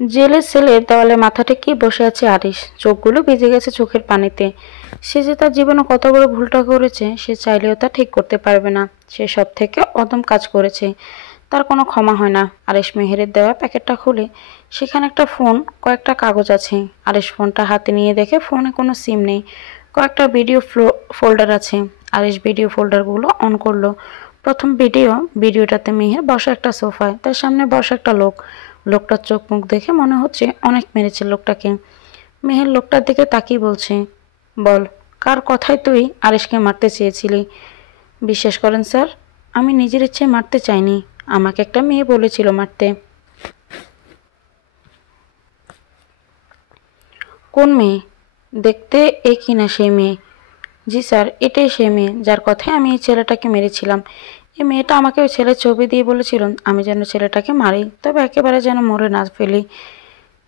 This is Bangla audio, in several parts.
জেলের সেলের দেওয়ালে মাথা ঠেকিয়ে বসে আছে আরিশ। চোখগুলো ভিজে গেছে চোখের পানিতে। সে যে তার জীবনে কত বড় ভুলটা করেছে সে চাইলেও তা ঠিক করতে পারবে না। সে সব থেকে অদম কাজ করেছে, তার কোনো ক্ষমা হয় না। আরিশ মেহেরের দেওয়া প্যাকেটটা খুলে সেখানে একটা ফোন, কয়েকটা কাগজ আছে। আরিশ ফোনটা হাতে নিয়ে দেখে ফোনে কোনো সিম নেই, কয়েকটা ভিডিও ফোল্ডার আছে। আরিশ ভিডিও ফোল্ডারগুলো অন করলো। প্রথম ভিডিওটাতে মেহের বসা একটা সোফায়, তার সামনে বসা একটা লোক। লোকটার চোখ মুখ দেখে মনে হচ্ছে অনেক মেরেছে লোকটাকে। মেহের লোকটার দিকে তাকিয়ে বলছে, বল, কার কথায় তুই আরিশকে মারতে চেয়েছিলি? বিশ্বাস করেন স্যার, আমি নিজের ইচ্ছে মারতে চাইনি, আমাকে একটা মেয়ে বলেছিল মারতে। কোন মেয়ে? দেখতে একই না সেই মেয়ে? জি স্যার, এটাই সেই মেয়ে যার কথায় আমি এই ছেলেটাকে মেরেছিলাম। এই মেয়েটা আমাকে ওই ছেলের ছবি দিয়ে বলেছিল আমি যেন ছেলেটাকে মারি, তবে একেবারে যেন মরে না ফেলি।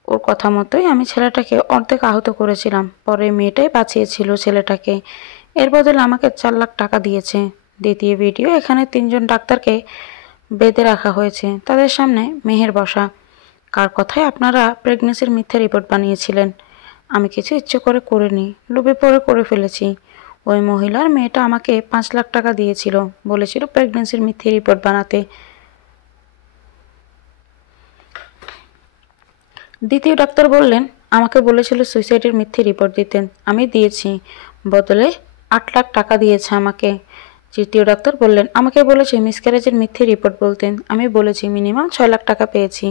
ওর কথা মতোই আমি ছেলেটাকে অর্ধেক আহত করেছিলাম। পরে মেয়েটাই বাঁচিয়েছিল ছেলেটাকে। এর বদলে আমাকে 4 লাখ টাকা দিয়েছে। দ্বিতীয় ভিডিও, এখানে 3জন ডাক্তারকে বেঁধে রাখা হয়েছে, তাদের সামনে মেহের বসা। কার কথায় আপনারা প্রেগনেন্সির মিথ্যা রিপোর্ট বানিয়েছিলেন? আমি কিছু ইচ্ছে করে করিনি, লোভে পড়ে করে ফেলেছি। ওই মহিলার মেয়েটা আমাকে 5 লাখ টাকা দিয়েছিল, বলেছিল প্রেগনেন্সির মিথ্যে রিপোর্ট বানাতে। দ্বিতীয় ডাক্তার বললেন, আমাকে বলেছিল সুইসাইডের মিথ্যে রিপোর্ট দিতেন, আমি দিয়েছি, বদলে 8 লাখ টাকা দিয়েছে আমাকে। তৃতীয় ডাক্তার বললেন, আমাকে বলেছে মিসক্যারেজের মিথ্যে রিপোর্ট বলতেন, আমি বলেছি মিনিমাম 6 লাখ টাকা পেয়েছি।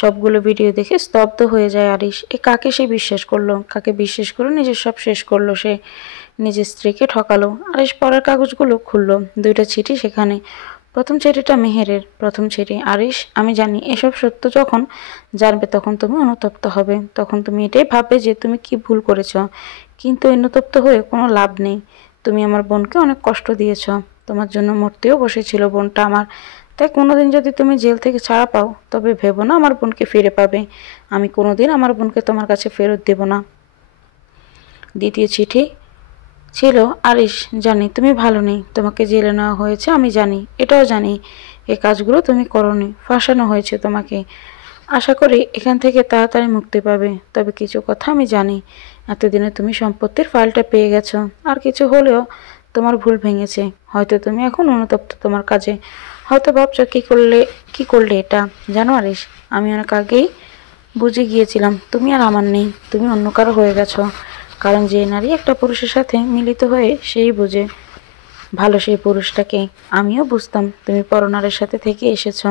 সবগুলো ভিডিও দেখে স্তব্ধ হয়ে যায় আরিশ। এ কাকে সে বিশ্বাস করলো? কাকে বিশ্বাস করে নিজের সব শেষ করলো সে? নিজের স্ত্রীকে ঠকালো। আরিশ পরের কাগজগুলো খুললো। 2টা চিঠি সেখানে। প্রথম চিঠিটা মেহেরের। প্রথম চিঠি, আরিশ, আমি জানি এসব সত্য যখন জানবে তখন তুমি অনুতপ্ত হবে, তখন তুমি এটাই ভাববে যে তুমি কি ভুল করেছ। কিন্তু অনুতপ্ত হয়ে কোনো লাভ নেই। তুমি আমার বোনকে অনেক কষ্ট দিয়েছ, তোমার জন্য মরতেও বসেছিল বোনটা আমার। তাই কোনোদিন যদি তুমি জেল থেকে ছাড়া পাও তবে ভেবো না আমার বোনকে ফিরে পাবে। আমি কোনোদিন আমার বোনকে তোমার কাছে ফেরত দেব না। দ্বিতীয় চিঠি ছিল, আরিশ, জানি তুমি ভালো নেই, তোমাকে জেলে নেওয়া হয়েছে আমি জানি, এটাও জানি এই কাজগুলো তুমি করোনি, ফাঁসানো হয়েছে তোমাকে। আশা করি এখান থেকে তাড়াতাড়ি মুক্তি পাবে। তবে কিছু কথা আমি জানি, এতদিনে তুমি সম্পত্তির ফাইলটা পেয়ে গেছো। আর কিছু হলেও তোমার ভুল ভেঙেছে। হয়তো তুমি এখন অনুতপ্ত তোমার কাজে, হয়তো ভাবছো কি করলে এটা। জানো আরিশ, আমি অনেক আগেই বুঝে গিয়েছিলাম তুমি আর আমার নেই, তুমি অন্য কারো হয়ে গেছো। কারণ যে নারী একটা পুরুষের সাথে মিলিত হয়ে সেই বোঝে ভালো সেই পুরুষটাকে। আমিও বুঝতাম তুমি পরনারের সাথে থেকে এসেছো,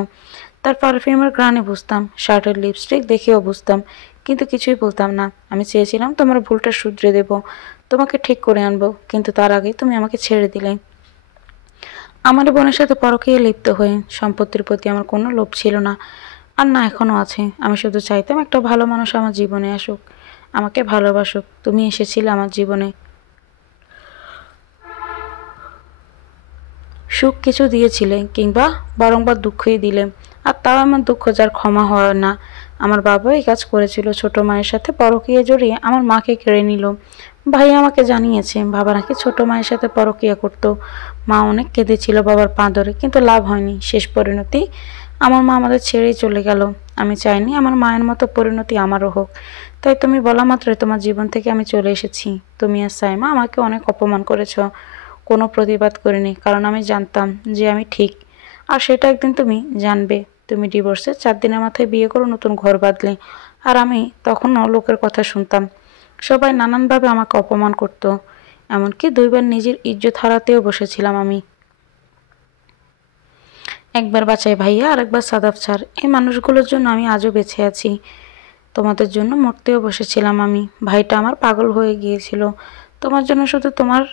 তার পারফিউমের ঘ্রাণে বুঝতাম, শার্টের লিপস্টিক দেখেও বুঝতাম, কিন্তু কিছুই বলতাম না। আমি চেয়েছিলাম তোমার ভুলটা শুধরে দেব, তোমাকে ঠিক করে আনবো, কিন্তু তার আগে তুমি আমাকে ছেড়ে দিলে। আমার বোনের সাথে পরকীয়ায় লিপ্ত হয়ে সম্পত্তির প্রতি আমার কোনো লোভ ছিল না, আর না এখনও আছে। আমি শুধু চাইতাম একটা ভালো মানুষ আমার জীবনে আসুক, আমাকে ভালোবাসুক। তুমি এসেছিলে আমার জীবনে, সুখ কিছু দিয়েছিলে, কিংবা বারংবার দুঃখই দিলে। আর তাও আমার দুঃখ যার ক্ষমা হয় না। আমার বাবা এই কাজ করেছিল, ছোট মায়ের সাথে পরকীয়া জড়িয়ে আমার মাকে কেড়ে নিল। ভাই আমাকে জানিয়েছে বাবা নাকি ছোট মায়ের সাথে পরকীয়া করতো। মা অনেক কেঁদেছিল বাবার পা ধরে, কিন্তু লাভ হয়নি। শেষ পরিণতি, আমার মা আমাদের ছেড়েই চলে গেল। আমি চাইনি আমার মায়ের মতো পরিণতি আমারও হোক। তাই তুমি বলা মাত্রই তোমার জীবন থেকে আমি চলে এসেছি। তুমি আর সাইমা আমাকে অনেক অপমান করেছ, কোনো প্রতিবাদ করিনি, কারণ আমি জানতাম যে আমি ঠিক। আর সেটা একদিন তুমি জানবে। তুমি ডিভোর্সের 4 দিনের মাথায় বিয়ে করে নতুন ঘর বাঁধলে, আর আমি তখনও লোকের কথা শুনতাম। সবাই নানানভাবে আমাকে অপমান করতো, এমনকি 2বার নিজের ইজ্জত হারাতেও বসেছিলাম আমি। একবার বাঁচাই ভাইয়া, আর একবার সাদাফ স্যার। এই মানুষগুলোর জন্য আমি আজও বেঁচে আছি। তোমাদের জন্য মরতেও বসেছিলাম আমি। ভাইটা আমার পাগল হয়ে গিয়েছিল তোমার জন্য, শুধু তোমার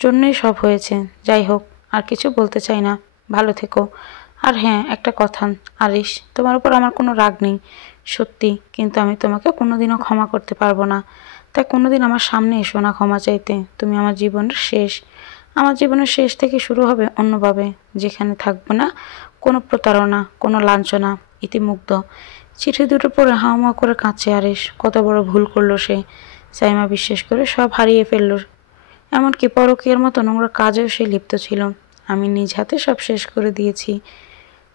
জন্যই সব হয়েছে। যাই হোক, আর কিছু বলতে চাই না। ভালো থেকো। আর হ্যাঁ, একটা কথা আরিশ, তোমার উপর আমার কোনো রাগ নেই সত্যি, কিন্তু আমি তোমাকে কোনোদিনও ক্ষমা করতে পারবো না। তাই কোনোদিন আমার সামনে এসো না ক্ষমা চাইতে। তুমি আমার জীবনের শেষ। আমার জীবনের শেষ থেকে শুরু হবে অন্যভাবে, যেখানে থাকবো না কোনো প্রতারণা, কোনো লাঞ্ছনা। ইতিমুগ্ধ। চিঠি দুটো পড়ে হাউমাউ করে কাঁদছে আরিশ। কত বড় ভুল করলো সে। সাইমা বিশ্বাস করে সব হারিয়ে ফেললো, এমনকি পরকীয়ার মতো নোংরা কাজেও সে লিপ্ত ছিল। আমি নিজ হাতে সব শেষ করে দিয়েছি।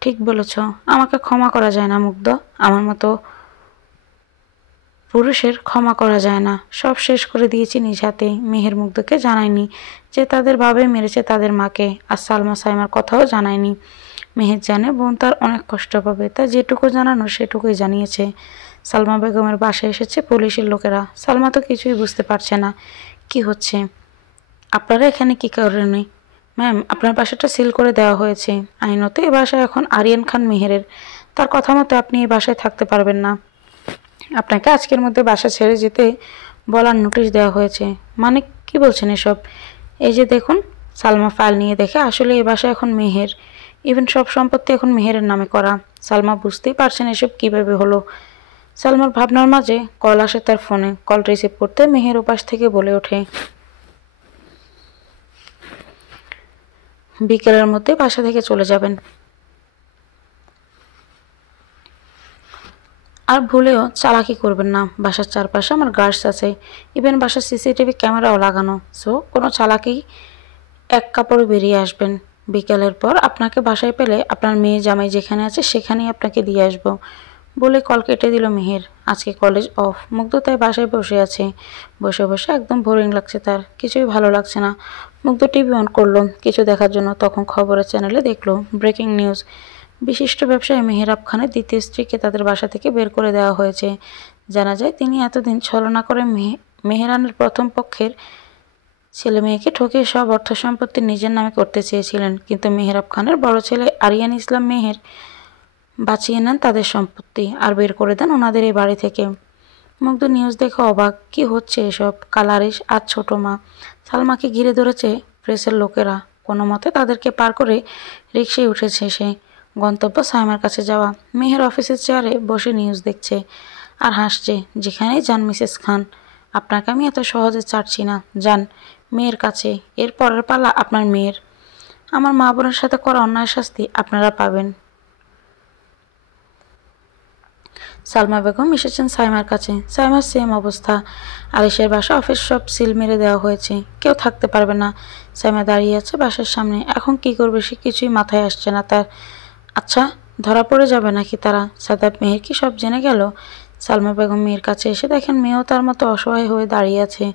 ঠিক বলেছ, আমাকে ক্ষমা করা যায় না মুগ্ধ। আমার মতো পুরুষের ক্ষমা করা যায় না। সব শেষ করে দিয়েছি নিজ হাতে। মেহের মুগ্ধকে জানায়নি যে তাদের বাবাই মেরেছে তাদের মাকে, আর সালমা সাইমার কথাও জানায়নি। মেহের জানে বোন তার অনেক কষ্ট পাবে, তাই যেটুকু জানানো সেটুকুই জানিয়েছে। সালমা বেগমের বাসায় এসেছে পুলিশের লোকেরা। সালমা তো কিছুই বুঝতে পারছে না কি হচ্ছে। আপনারা এখানে কি কারণে? ম্যাম, আপনার বাসাটা সিল করে দেওয়া হয়েছে। আইনত এই বাসা এখন আরিয়ান খান মেহেরের। তার কথা মতো আপনি এই বাসায় থাকতে পারবেন না। আপনাকে আজকের মধ্যে বাসা ছেড়ে যেতে বলার নোটিশ দেওয়া হয়েছে। মানে কি বলছেন এসব? এই যে দেখুন। সালমা ফাইল নিয়ে দেখে আসলে এই বাসা এখন মেহের। ইভেন সব সম্পত্তি এখন মেহেরের নামে করা। সালমা বুঝতেই পারছেন এসব কিভাবে হলো। সালমার ভাবনার মাঝে কল আসে তার ফোনে। কল রিসিভ করতে মেহের ওপাশ থেকে বলে ওঠে, বিকেলের মধ্যে বাসা থেকে চলে যাবেন। আর ভুলেও চালাকি করবেন না। বাসার চারপাশে আমার গার্ডস আছে, ইভেন বাসার সিসিটিভি ক্যামেরাও লাগানো। সো কোনো চালাকি এক কাপড়ে বেরিয়ে আসবেন। বিকেলের পর আপনাকে বাসায় পেলে আপনার মেয়ে জামাই যেখানে আছে সেখানেই আপনাকে দিয়ে আসবো। বলে কল কেটে দিল মেহের। আজকে কলেজ অফ। মুগ্ধ তাই বাসায় বসে আছে। বসে বসে একদম বোরিং লাগছে তার, কিছুই ভালো লাগছে না। মুগ্ধ টিভি অন করলো কিছু দেখার জন্য। তখন খবরের চ্যানেলে দেখলো ব্রেকিং নিউজ, বিশিষ্ট ব্যবসায়ী মেহেরাব খানের দ্বিতীয় স্ত্রীকে তাদের বাসা থেকে বের করে দেওয়া হয়েছে। জানা যায় তিনি এতদিন ছলনা করে মেহেরানের প্রথম পক্ষের ছেলে মেয়েকে ঠকিয়ে সব অর্থ সম্পত্তি নিজের নামে করতে চেয়েছিলেন, কিন্তু মেহেরাব খানের বড় ছেলে আরিয়ান ইসলাম মেহের বাঁচিয়ে নেন তাদের সম্পত্তি আর বের করে দেন ওনাদের এই বাড়ি থেকে। মুগ্ধ নিউজ দেখে অবাক, কি হচ্ছে এসব? কালারিস আর ছোট মা সালমাকে ঘিরে ধরেছে প্রেসের লোকেরা। কোনো মতে তাদেরকে পার করে রিকশায় উঠেছে সে। গন্তব্য সাইমার কাছে যাওয়া। মেহের অফিসের চেয়ারে বসে নিউজ দেখছে আর হাসছে। যেখানেই যান মিসেস খান, আপনাকে আমি এত সহজে ছাড়ছি না। যান মেয়ের কাছে, এর পরের পালা আপনার মেয়ের। আমার মা বোনের সাথে করা অন্যায় শাস্তি আপনারা পাবেন। সালমা বেগম এসেছেন সাইমার কাছে। সাইমার সেম অবস্থা। আলিশের বাসা অফিস সব সিল মেরে দেওয়া হয়েছে, কেউ থাকতে পারবে না। সাইমা দাঁড়িয়ে আছে বাসার সামনে। এখন কি করবে সে কিছুই মাথায় আসছে না তার। আচ্ছা, ধরা পড়ে যাবে নাকি তারা? সাদাব মেহের কি সব জেনে গেল? সালমা বেগম মেয়ের কাছে এসে দেখেন মেয়েও তার মতো অসহায় হয়ে দাঁড়িয়ে আছে।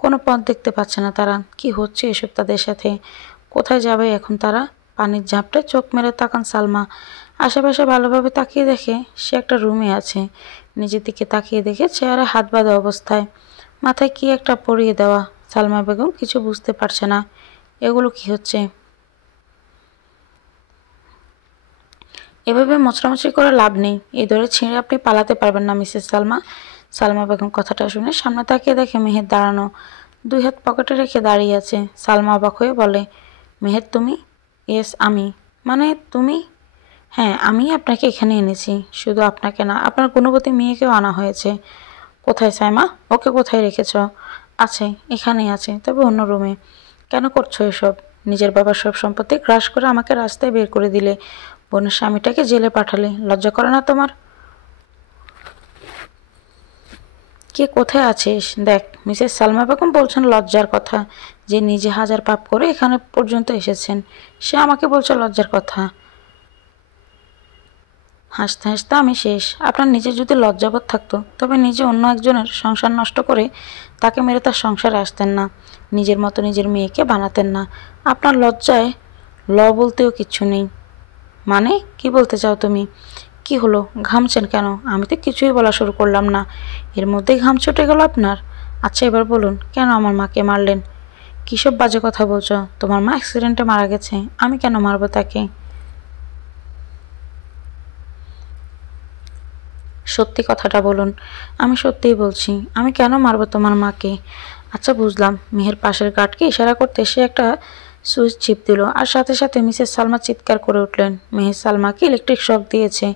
কোনো পথ দেখতে পাচ্ছে না তারা। কি হচ্ছে এসব তাদের সাথে? কোথায় যাবে এখন তারা? পানির ঝাপটে চোখ মেরে তাকান সালমা। আশেপাশে ভালোভাবে তাকিয়ে দেখে সে একটা রুমে আছে। নিজের দিকে তাকিয়ে দেখে চেয়ারে হাত বাঁধা অবস্থায়, মাথায় কি একটা পরিয়ে দেওয়া। সালমা বেগম কিছু বুঝতে পারছে না এগুলো কি হচ্ছে। এভাবে মোচড়ামুচড়ি করে লাভ নেই। এই ধরে ছিঁড়ে আপনি পালাতে পারবেন না মিসেস সালমা। সালমা বেগম কথাটা শুনে সামনে তাকিয়ে দেখে মেহের দাঁড়ানো, দুই হাত পকেটে রেখে দাঁড়িয়ে আছে। সালমা অবাক হয়ে বলে, মেহের তুমি? ইয়েস আমি। মানে তুমি? হ্যাঁ, আমি আপনাকে এখানে এনেছি। শুধু আপনাকে না, আপনার গুণবতী মেয়েকেও আনা হয়েছে। কোথায় সাইমা? ওকে কোথায় রেখেছ? আছে, এখানেই আছে, তবে অন্য রুমে। কেন করছো এসব? নিজের বাবার সব সম্পত্তি গ্রাস করে আমাকে রাস্তায় বের করে দিলে, বোনের স্বামীটাকে জেলে পাঠালে। লজ্জা করে না তোমার? কে কোথায় আছিস দেখ। মিসেস সালমা বেগম বলছেন লজ্জার কথা, যে নিজে হাজার পাপ করে এখানে পর্যন্ত এসেছেন, সে আমাকে বলছে লজ্জার কথা। হাসতে হাসতে আমি শেষ। আপনার নিজের যদি লজ্জাবোধ থাকতো তবে নিজে অন্য একজনের সংসার নষ্ট করে তাকে মেরে তার সংসারে আসতেন না, নিজের মতো নিজের মেয়েকে বানাতেন না। আপনার লজ্জায় বলতেও কিচ্ছু নেই। মানে কি বলতে চাও তুমি? কি হলো, ঘামছেন কেন? আমি তো কিছুই বলা শুরু করলাম না, এর মধ্যেই ঘাম ছুটে গেল আপনার। আচ্ছা এবার বলুন, কেন আমার মাকে মারলেন? কিসব বাজে কথা বলছো? তোমার মা অ্যাক্সিডেন্টে মারা গেছে, আমি কেন মারবো তাকে? সত্যি কথাটা বলুন। আমি সত্যিই বলছি, আমি কেন মারবো তোমার মাকে? আচ্ছা বুঝলাম। মেহের পাশের গার্ডকে ইশারা করতে সে একটা সুইচ চিপ দিল, আর সাথে সাথে মিসেস সালমা চিৎকার করে উঠলেন। মেহের সালমাকে ইলেকট্রিক শক দিয়েছে।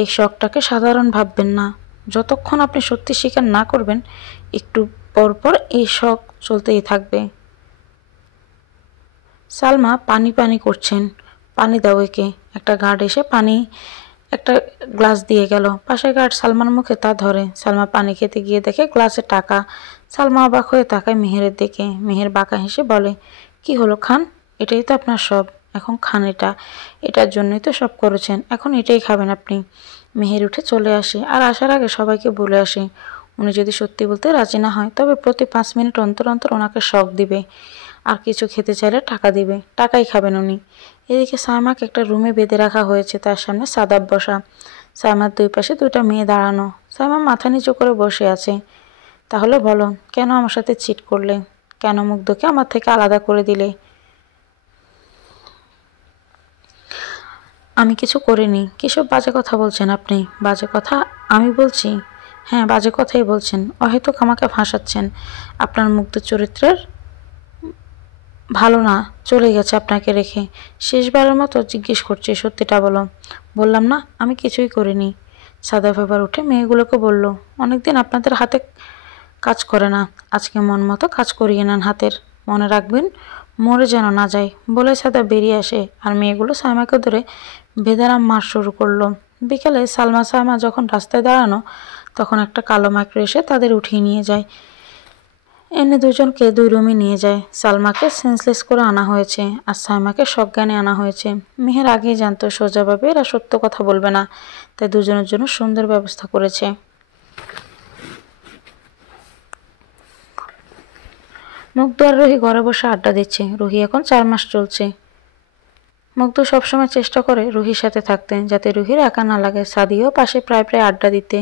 এই শকটাকে সাধারণ ভাববেন না। যতক্ষণ আপনি সত্যি স্বীকার না করবেন, একটু পর পর এই শক চলতেই থাকবে। সালমা পানি পানি করছেন। পানি দাও একে। একটা গার্ড এসে পানি একটা গ্লাস দিয়ে গেল। পাশের গার্ড সালমার মুখে তা ধরে। সালমা পানি খেতে গিয়ে দেখে গ্লাসে টাকা। সালমা অবাক হয়ে তাকায় মেহেরের দিকে। মেহের বাঁকা হেসে বলে, কি হলো খান? এটাই তো আপনার সব? এখন খান এটা, এটার জন্যই তো সব করেছেন, এখন এটাই খাবেন আপনি। মেহের উঠে চলে আসে, আর আসার আগে সবাইকে বলে আসে উনি যদি সত্যি বলতে রাজি না হয় তবে প্রতি 5 মিনিট অন্তর অন্তর ওনাকে শক দিবে, আর কিছু খেতে চাইলে টাকা দিবে, টাকাই খাবেন উনি। এদিকে সাইমাকে একটা রুমে বেঁধে রাখা হয়েছে, তার সামনে সাদাব বসা, সাইমার দুই পাশে দুইটা মেয়ে দাঁড়ানো। সাইমা মাথা নিচু করে বসে আছে। তাহলে বলো, কেন আমার সাথে চিট করলে? কেন মুগ্ধকে আমার থেকে আলাদা করে দিলে? আমি কিছু করিনি। কিসব বাজে কথা বলছেন আপনি? বাজে কথা আমি বলছি? হ্যাঁ, বাজে কথাই বলছেন। অহেতুক আমাকে ফাঁসাচ্ছেন। আপনার মুগ্ধ চরিত্রের ভালো না, চলে গেছে আপনাকে রেখে। শেষবারের মতো জিজ্ঞেস করছি, সত্যিটা বলো। বললাম না, আমি কিছুই করিনি। সাদাব এবার উঠে মেয়েগুলোকে বলল, অনেকদিন আপনাদের হাতে কাজ করে না, আজকে মন মতো কাজ করিয়ে নেন হাতের। মনে রাখবেন, মরে যেন না যায়। বলে সাদা বেরিয়ে আসে, আর মেয়েগুলো সাইমাকে ধরে বেদারাম মার শুরু করলো। বিকেলে সাইমা যখন রাস্তায় দাঁড়ানো, তখন একটা কালো মাইক্রো এসে তাদের উঠিয়ে নিয়ে যায়। এনে দুজনকে 2 রুমে নিয়ে যায়। সালমাকে সেন্সলেস করে আনা হয়েছে, আর সাইমাকে সজ্ঞানে আনা হয়েছে। মেহের আগেই জানতো সোজাভাবে এরা সত্য কথা বলবে না, তাই দুজনের জন্য সুন্দর ব্যবস্থা করেছে। মুগ্ধ আর রুহি ঘরে বসে আড্ডা দিচ্ছে। রুহি এখন 4 মাস চলছে। মুগ্ধ সবসময় চেষ্টা করে রুহির সাথে থাকতে, যাতে রুহির একা না লাগে। সাদিও পাশে প্রায় প্রায় আড্ডা দিতে।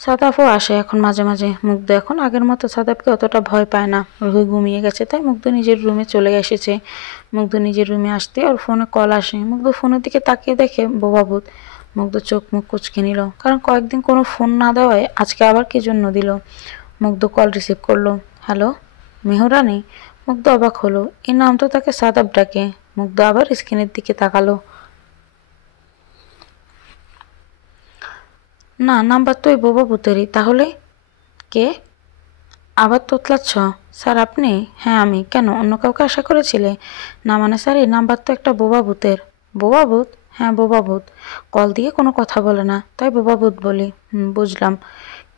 সাদাফও আসে এখন মাঝে মাঝে। মুগ্ধ এখন আগের মতো সাদাবকে অতটা ভয় পায় না। রুহি ঘুমিয়ে গেছে, তাই মুগ্ধ নিজের রুমে চলে এসেছে। মুগ্ধ নিজের রুমে আসতে ওর ফোনে কল আসে। মুগ্ধ ফোনের দিকে তাকিয়ে দেখে বোবা ভূত। মুগ্ধ চোখ মুখ কুঁচকে নিল, কারণ কয়েকদিন কোনো ফোন না দেওয়ায় আজকে আবার কি জন্য দিল। মুগ্ধ কল রিসিভ করলো। হ্যালো, মেহরানি? মুগ্ধ অবাক হলো, এই নাম তো তাকে সাদাব ডাকে। মুগ্ধ আবার স্ক্রিনের দিকে তাকালো। না, নাম্বার তো ওই বোবা ভূতেরই। তাহলে কে? আবার তোতলাচ্ছ? স্যার আপনি? হ্যাঁ আমি। কেন, অন্য কাউকে আশা করেছিলে? না মানে স্যার, এই নাম্বার তো একটা বোবা ভূতের। বোবা ভূত? হ্যাঁ বোবা ভূত। কল দিয়ে কোনো কথা বলে না, তাই বোবা ভূত বলি। বুঝলাম,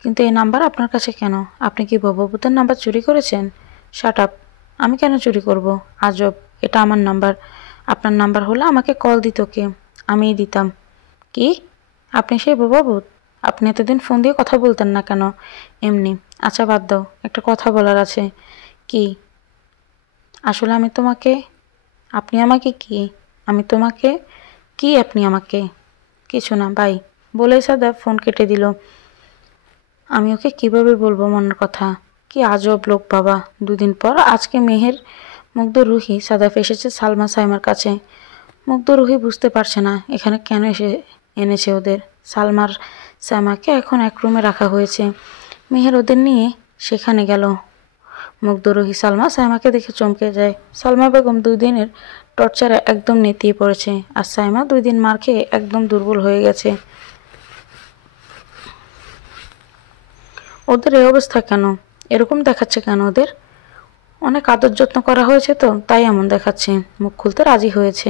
কিন্তু এই নাম্বার আপনার কাছে কেন? আপনি কি বোবা ভূতের নাম্বার চুরি করেছেন? Shut up. আমি কেন চুরি করব? আজব, এটা আমার নাম্বার। আপনার নাম্বার হলে আমাকে কল দিত কে? আমিই দিতাম। কি? আপনি সেই বোবা ভূত? আপনি এতদিন ফোন দিয়ে কথা বলতেন না কেন? এমনি। আচ্ছা বাদ দাও, একটা কথা বলার আছে। কি? আসলে আমি তোমাকে। আপনি আমাকে কি? আমি তোমাকে কি? আপনি আমাকে? কিছু না, বাই। বলেই সাদা ফোন কেটে দিল। আমি ওকে কিভাবে বলবো মনের কথা? কি আজব লোক বাবা। 2 দিন পর আজকে মেহের, মুগ্ধ, রুহি, সাদাফ এসেছে সালমা সাইমার কাছে। মুগ্ধ রুহি বুঝতে পারছে না এখানে কেন এনেছে ওদের। সালমার সাইমাকে এখন এক রুমে রাখা হয়েছে। মেহের ওদের নিয়ে সেখানে গেল। মুগ্ধ, রুহি, সালমা সাইমাকে দেখে চমকে যায়। সালমা বেগম 2 দিনের টর্চারে একদম নেতিয়ে পড়েছে, আর সাইমা 2 দিন মার খেয়ে একদম দুর্বল হয়ে গেছে। ওদের এই অবস্থা কেন? এরকম দেখাচ্ছে কেন ওদের? অনেক আদর যত্ন করা হয়েছে তো, তাই এমন দেখাচ্ছে। মুখ খুলতে রাজি হয়েছে।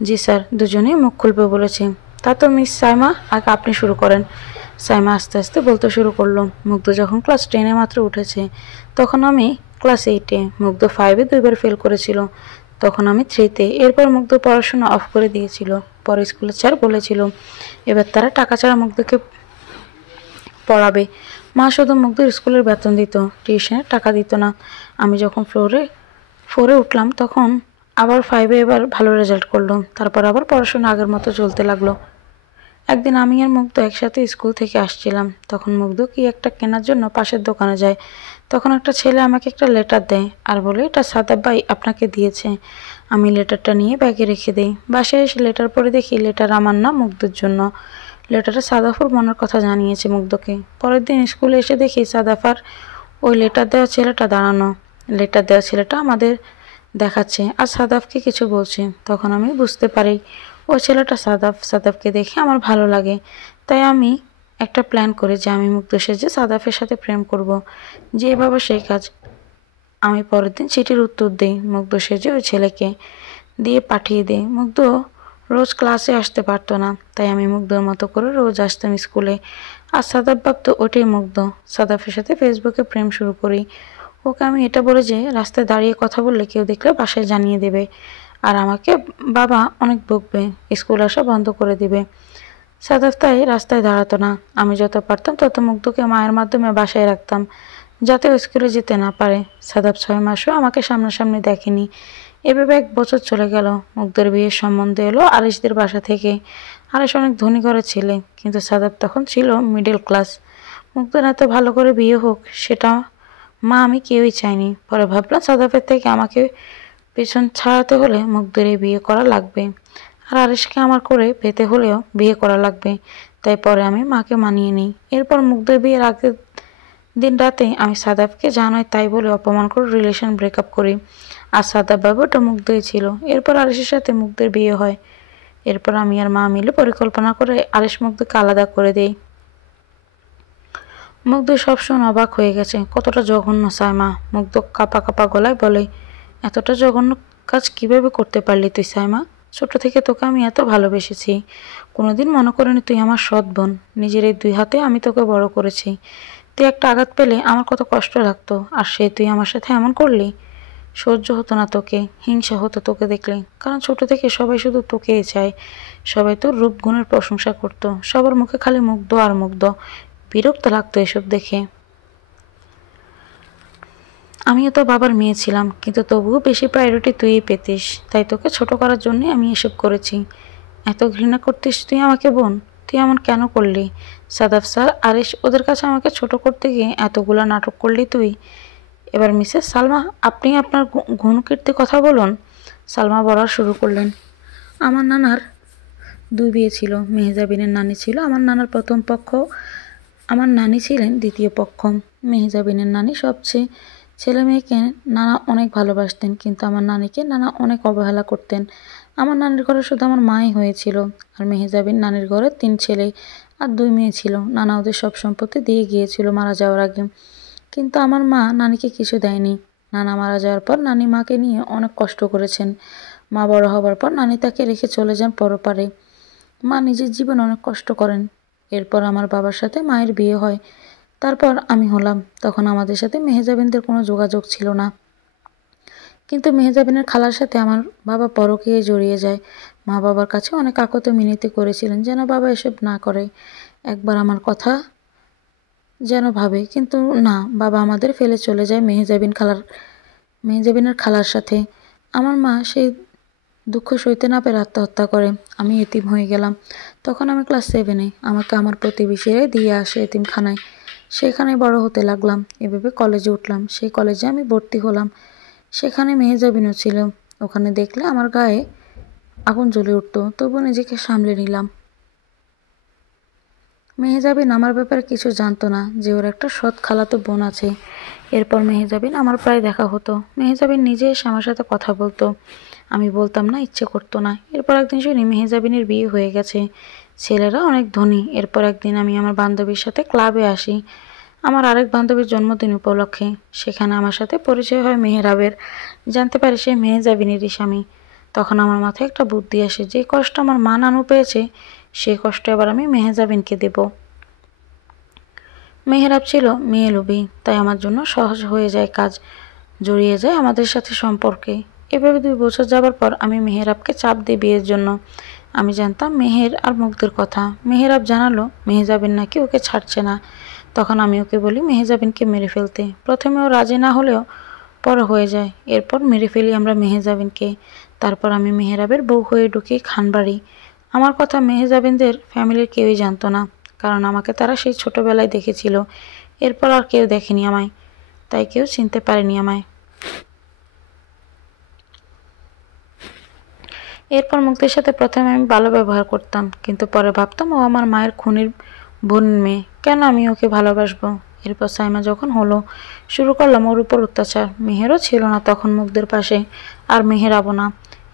জি স্যার, দুজনেই মুখ খুলবে বলেছে। তা তো মিস সাইমা, আগে আপনি শুরু করেন। সাইমা আস্তে আস্তে বলতে শুরু করলো। মুগ্ধ যখন ক্লাস 10-এ মাত্র উঠেছে, তখন আমি ক্লাস 8-এ। মুগ্ধ 5-এ 2বার ফেল করেছিল, তখন আমি 3-তে। এরপর মুগ্ধ পড়াশোনা অফ করে দিয়েছিল। পরে স্কুলের স্যার বলেছিল এবার তারা টাকা ছাড়া মুগ্ধকে পড়াবে। মা শুধু মুগ্ধর স্কুলের বেতন দিত, টিউশনের টাকা দিত না। আমি যখন ফোরে উঠলাম তখন আবার 5-এ এবার ভালো রেজাল্ট করলো। তারপর আবার পড়াশোনা আগের মতো চলতে লাগলো। একদিন আমি আর মুগ্ধ একসাথে স্কুল থেকে আসছিলাম, তখন মুগ্ধ কি একটা কেনার জন্য পাশের দোকানে যায়। তখন একটা ছেলে আমাকে একটা লেটার দেয় আর বলে এটা সাদাব ভাই আপনাকে দিয়েছে। আমি লেটারটা নিয়ে ব্যাগে রেখে দিই। বাসায় এসে লেটার পড়ে দেখি লেটার আমার না, মুগ্ধর জন্য। লেটারে সাদাফর মনের কথা জানিয়েছে মুগ্ধকে। পরের দিন স্কুলে এসে দেখি সাদাফার ওই লেটার দেওয়া ছেলেটা দাঁড়ানো। লেটার দেওয়া ছেলেটা আমাদের দেখাচ্ছে আর সাদাফকে কিছু বলছে। তখন আমি বুঝতে পারি ওই ছেলেটা সাদাফ। সাদাফকে দেখে আমার ভালো লাগে, তাই আমি একটা প্ল্যান করি যে আমি মুগ্ধ সেজে সাদাফের সাথে প্রেম করব। যে বাবা সেই কাজ। আমি পরের দিন চিঠির উত্তর দিই, মুগ্ধ সেজে ওই ছেলেকে দিয়ে পাঠিয়ে দিই। মুগ্ধ রোজ ক্লাসে আসতে পারতো না, তাই আমি মুগ্ধর মতো করে রোজ আসতাম স্কুলে। আর সাদাফ ভাবতো ওটাই মুগ্ধ। সাদাফের সাথে ফেসবুকে প্রেম শুরু করি। ওকে আমি এটা বলে যে রাস্তায় দাঁড়িয়ে কথা বললে কেউ দেখলে বাসায় জানিয়ে দেবে। আর আমাকে বাবা অনেক বকবে, স্কুল আসা বন্ধ করে দিবে। সাদাফ তাই রাস্তায় দাঁড়াতো না। আমি যত পারতাম তত মুগ্ধকে মায়ের মাধ্যমে বাসায় রাখতাম, যাতে ও স্কুলে যেতে না পারে। সাদাফ 6 মাসও আমাকে সামনাসামনি দেখেনি। এভাবে 1 বছর চলে গেল। মুগ্ধের বিয়ের সম্বন্ধ এলো আরিশদের বাসা থেকে। আরিশ অনেক ধনী ঘরের ছেলে, কিন্তু সাদাফ তখন ছিল মিডল ক্লাস। মুগ্ধের এত ভালো করে বিয়ে হোক, সেটা মা আমি কেউই চাইনি। পরে ভাবলাম সাদাফের থেকে আমাকে পেছন ছাড়াতে হলে মুগ্ধের এই বিয়ে করা লাগবে, আর আরিশকে আমার করে পেতে হলেও বিয়ে করা লাগবে। তাই পরে আমি মাকে মানিয়ে নিই। এরপর মুগ্ধের বিয়ের আগের দিন রাতে আমি সাদাফকে জানাই তাই বলে অপমান করে রিলেশন ব্রেকআপ করি। আর সাদাফ বাবুটা মুগ্ধই ছিল। এরপর আরিশের সাথে মুগ্ধের বিয়ে হয়। এরপর আমি আর মা মিলে পরিকল্পনা করে আরিশ মুগ্ধকে আলাদা করে দেই। মুগ্ধ সব শুনে অবাক হয়ে গেছে। কতটা জঘন্য সাইমা! মুগ্ধ কাঁপা কাঁপা গলায় বলে, এতটা জঘন্য কাজ কিভাবে করতে পারলি তুই সাইমা? ছোট থেকে তোকে আমি এত ভালোবেসেছি, কোনোদিন মনে করিনি তুই আমার সৎ বোন। নিজের এই 2 হাতে আমি তোকে বড় করেছি। তুই একটা আঘাত পেলে আমার কত কষ্ট লাগতো, আর সে তুই আমার সাথে এমন করলি। সহ্য হতো না তোকে, হিংসা হতো তোকে দেখলে। কারণ ছোট থেকে সবাই শুধু তোকেই চায়। সবাই তোর রূপ গুণের প্রশংসা করতো। সবার মুখে খালি মুগ্ধ আর মুগ্ধ। বিরক্ত লাগতো এসব দেখে। আমিও তো বাবার মেয়ে ছিলাম, কিন্তু তবুও বেশি প্রায়োরিটি তুইই পেতিস। তাই তোকে ছোট করার জন্যই আমি এসব করেছি। এত ঘৃণা করতিস তুই আমাকে বোন? তুই এমন কেন করলি? সাদাফ স্যার, আরিশ ওদের কাছে আমাকে ছোট করতে গিয়ে এতগুলা নাটক করলি তুই। এবার মিসেস সালমা, আপনি আপনার গুণকীর্তি কথা বলুন। সালমা বলা শুরু করলেন। আমার নানার 2 বিয়ে ছিল। মেহজাবিনের নানি ছিল আমার নানার প্রথম পক্ষ, আমার নানি ছিলেন দ্বিতীয় পক্ষ। মেহজাবিনের নানি সবচেয়ে ছেলে মেয়েকে নানা অনেক ভালোবাসতেন, কিন্তু আমার নানিকে নানা অনেক অবহেলা করতেন। আমার নানির ঘরে শুধু আমার মাই হয়েছিল। আর মেহজাবিন নানির ঘরে 3 ছেলে আর 2 মেয়ে ছিল। নানা ওদের সব সম্পত্তি দিয়ে গিয়েছিল মারা যাওয়ার আগে, কিন্তু আমার মা নানিকে কিছু দেয়নি। নানা মারা যাওয়ার পর নানি মাকে নিয়ে অনেক কষ্ট করেছেন। মা বড় হবার পর নানি তাকে রেখে চলে যান পরপারে। মা নিজের জীবন অনেক কষ্ট করেন। এরপর আমার বাবার সাথে মায়ের বিয়ে হয়। তারপর আমি হলাম। তখন আমাদের সাথে মেহজাবিনদের কোনো যোগাযোগ ছিল না, কিন্তু মেহজাবিনের খালার সাথে আমার বাবা পরকীয়ায় জড়িয়ে যায়। মা বাবার কাছে অনেক কাকুতি মিনতি করেছিলেন যেন বাবা এসব না করে, একবার আমার কথা যেন ভাবে। কিন্তু না, বাবা আমাদের ফেলে চলে যায় মেহজাবিনের খালার সাথে। আমার মা সেই দুঃখ সইতে না পেরে আত্মহত্যা করে। আমি এতিম হয়ে গেলাম। তখন আমি ক্লাস 7-এ। আমাকে আমার প্রতিবেশীরাই দিয়ে আসে এতিমখানায়। সেখানে বড় হতে লাগলাম। এভাবে কলেজে উঠলাম। সেই কলেজে আমি ভর্তি হলাম। সেখানে মেহজাবিনও ছিল। ওখানে দেখলে আমার গায়ে আগুন জ্বলে উঠতো, তবুও নিজেকে সামলে নিলাম। মেহজাবিন আমার ব্যাপারে কিছু জানতো না, যে ওর একটা সৎ খালাতো বোন আছে। এরপর মেহজাবিন আমার প্রায় দেখা হতো। মেহজাবিন নিজে এসে আমার সাথে কথা বলতো। আমি বলতাম না, ইচ্ছে করতো না। এরপর একদিন শুনি মেহজাবিনের বিয়ে হয়ে গেছে, ছেলেরা অনেক ধনী। এরপর একদিন আমি আমার বান্ধবীর সাথে ক্লাবে আসি, আমার আরেক বান্ধবীর জন্মদিন উপলক্ষে। সেখানে আমার সাথে পরিচয় হয় মেহেরাবের। জানতে পারি সে মেহজাবিনেরই স্বামী। তখন আমার মাথায় একটা বুদ্ধি আসে, যে কষ্ট আমার মা নানু পেয়েছে সেই কষ্ট এবার আমি মেহজাবিনকে দেব। মেহেরাব ছিল মেয়ে লোভী, তাই আমার জন্য সহজ হয়ে যায় কাজ, জড়িয়ে যায় আমাদের সাথে সম্পর্কে। এভাবে 2 বছর যাবার পর আমি মেহেরাবকে চাপ দিই বিয়ের জন্য। আমি জানতাম মেহের আর মুগ্ধের কথা। মেহেরাব জানালো মেহজাবিন নাকি ওকে ছাড়ছে না। তখন আমি ওকে বলি মেহজাবিনকে মেরে ফেলতে। প্রথমে ও রাজি না হলেও পরে হয়ে যায়। এরপর মেরে ফেলি আমরা মেহজাবিনকে। তারপর আমি মেহেরাবের বউ হয়ে ঢুকি খানবাড়ি। আমার কথা মেহজাবিনদের ফ্যামিলির কেউই জানতো না, কারণ আমাকে তারা সেই ছোটবেলায় দেখেছিল। এরপর আর কেউ দেখেনি আমায়, তাই কেউ চিনতে পারেনি আমায়। এরপর মুক্তির সাথে প্রথমে আমি ভালো ব্যবহার করতাম, কিন্তু পরে ভাবতাম ও আমার মায়ের খুনির বোনের মেয়ে, কেন আমি ওকে ভালোবাসবো। এরপর সাইমা যখন হলো, শুরু করলাম ওর উপর অত্যাচার। মেহেরও ছিল না তখন মুগ্ধের পাশে, আর মেহেরাবও না।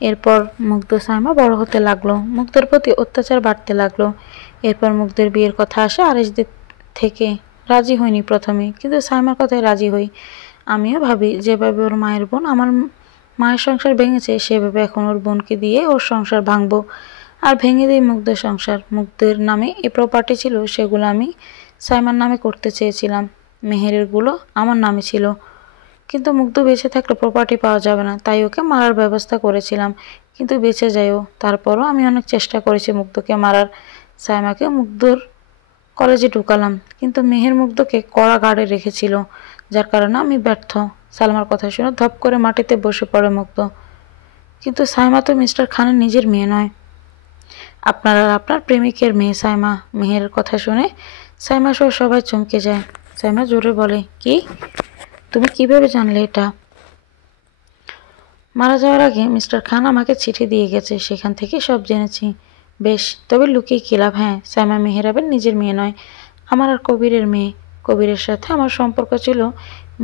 এরপর মুগ্ধ সাইমা বড় হতে লাগলো, মুগ্ধের প্রতি অত্যাচার বাড়তে লাগলো। এরপর মুগ্ধের বিয়ের কথা আসে আরিশদের থেকে। রাজি হয়নি প্রথমে, কিন্তু সাইমার কথায় রাজি হই। আমিও ভাবি যেভাবে ওর মায়ের বোন আমার মায়ের সংসার ভেঙেছে, সেভাবে এখন ওর বোনকে দিয়ে ওর সংসার ভাঙবো। আর ভেঙে দিই মুগ্ধের সংসার। মুগ্ধের নামে এ প্রপার্টি ছিল, সেগুলো আমি সাইমার নামে করতে চেয়েছিলাম। মেহেরেরগুলো আমার নামে ছিল, কিন্তু মুগ্ধ বেঁচে থাকলে প্রপার্টি পাওয়া যাবে না, তাই ওকে মারার ব্যবস্থা করেছিলাম, কিন্তু বেঁচে যায়ও। তারপরও আমি অনেক চেষ্টা করেছি মুগ্ধকে মারার। সাইমাকে মুগ্ধর কলেজে ঢুকালাম, কিন্তু মেহের মুগ্ধকে কড়া গার্ডে রেখেছিল, যার কারণে আমি ব্যর্থ। সালমার কথা শুনে ধপ করে মাটিতে বসে পড়ে মুগ্ধ। কিন্তু সাইমা তো মিস্টার খানের নিজের মেয়ে নয়, আপনার আর আপনার প্রেমিকের মেয়ে সাইমা। মেহের কথা শুনে সাইমা সহ সবাই চমকে যায়। সাইমা জোরে বলে, কি? তুমি কিভাবে জানলে এটা? মারা যাওয়ার আগে মিস্টার খান আমাকে চিঠি দিয়ে গেছে, সেখান থেকে সব জেনেছি। বেশ, তবে লুকিয়ে কি লাভ? হ্যাঁ, সাইমা মেহেরাবের নিজের মেয়ে নয়, আমার আর কবিরের মেয়ে। কবিরের সাথে আমার সম্পর্ক ছিল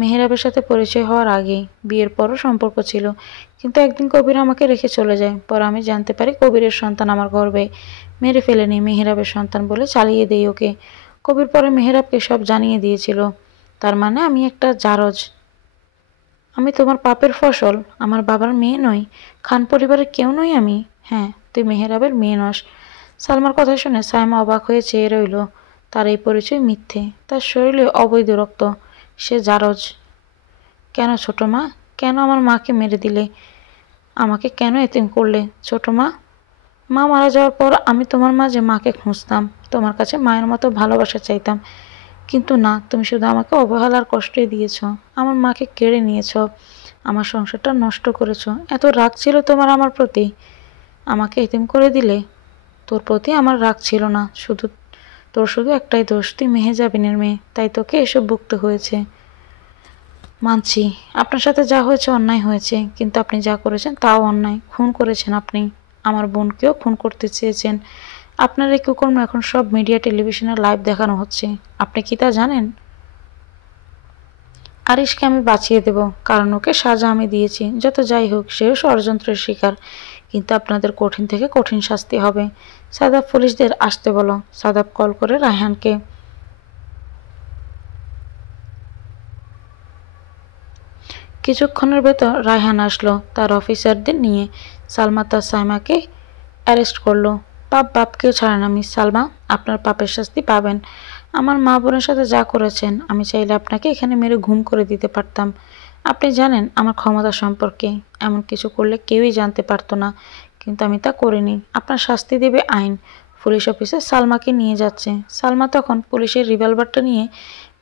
মেহেরাবের সাথে পরিচয় হওয়ার আগেই, বিয়ের পরও সম্পর্ক ছিল। কিন্তু একদিন কবির আমাকে রেখে চলে যায়। পর আমি জানতে পারি কবিরের সন্তান আমার গর্ভে। মেরে ফেলেনি, মেহেরাবের সন্তান বলে চালিয়ে দেই ওকে। কবির পরে মেহেরাবকে সব জানিয়ে দিয়েছিল। তার মানে আমি একটা জারজ। আমি তোমার পাপের ফসল, আমার বাবার মেয়ে নই, খান পরিবারের কেউ নই আমি। হ্যাঁ, তুই মেহেরাবের মেয়ে নস। সালমার কথা শুনে সাইমা অবাক হয়ে চেয়ে রইল। তার এই পরিচয় মিথ্যে, তার শরীরে অবৈধ রক্ত, সে জারজ। কেন ছোট মা? কেন আমার মাকে মেরে দিলে? আমাকে কেন এতিম করলে ছোট মা? মা মারা যাওয়ার পর আমি তোমার মাঝে মাকে খুঁজতাম, তোমার কাছে মায়ের মতো ভালোবাসা চাইতাম। কিন্তু না, তুমি শুধু আমাকে অবহেলার কষ্টই দিয়েছ, আমার মাকে কেড়ে নিয়েছ, আমার সংসারটা নষ্ট করেছ। এত রাগ ছিল তোমার আমার প্রতি, আমাকে এতিম করে দিলে। তোর প্রতি আমার রাগ ছিল না, তোর শুধু একটাই দোষ, তুই মেহেজাবিনের মেয়ে, তাই তোকে এসব ভুগতে হয়েছে। মানছি আপনার সাথে যা হয়েছে অন্যায় হয়েছে, কিন্তু আপনি যা করেছেন তাও অন্যায়। খুন করেছেন আপনি, আমার বোনকেও খুন করতে চেয়েছেন। আপনার এই কুকর্ম এখন সব মিডিয়া, টেলিভিশনে লাইভ দেখানো হচ্ছে, আপনি কি তা জানেন? আরিশকে আমি বাঁচিয়ে দেব, কারণ ওকে সাজা আমি দিয়েছি। যত যাই হোক, সেও ষড়যন্ত্রের শিকার, কিন্তু আপনাদের কঠিন থেকে কঠিন শাস্তি হবে। সাদাব, পুলিশদের আসতে বলো। সাদাব কল করে রায়হানকে। কিছুক্ষণের ভেতর রায়হান আসলো তার অফিসারদের নিয়ে। সালমা তার সাইমাকে অ্যারেস্ট করলো। পাপ বাপকেও ছাড়ে না মিস সালমা, আপনার পাপের শাস্তি পাবেন। আমার মা বোনের সাথে যা করেছেন, আমি চাইলে আপনাকে এখানে মেরে ঘুম করে দিতে পারতাম। আপনি জানেন আমার ক্ষমতা সম্পর্কে, এমন কিছু করলে কেউই জানতে পারতো না, কিন্তু আমি তা করিনি। আপনার শাস্তি দেবে আইন। পুলিশ অফিসে সালমাকে নিয়ে যাচ্ছে। সালমা তখন পুলিশের রিভলভারটা নিয়ে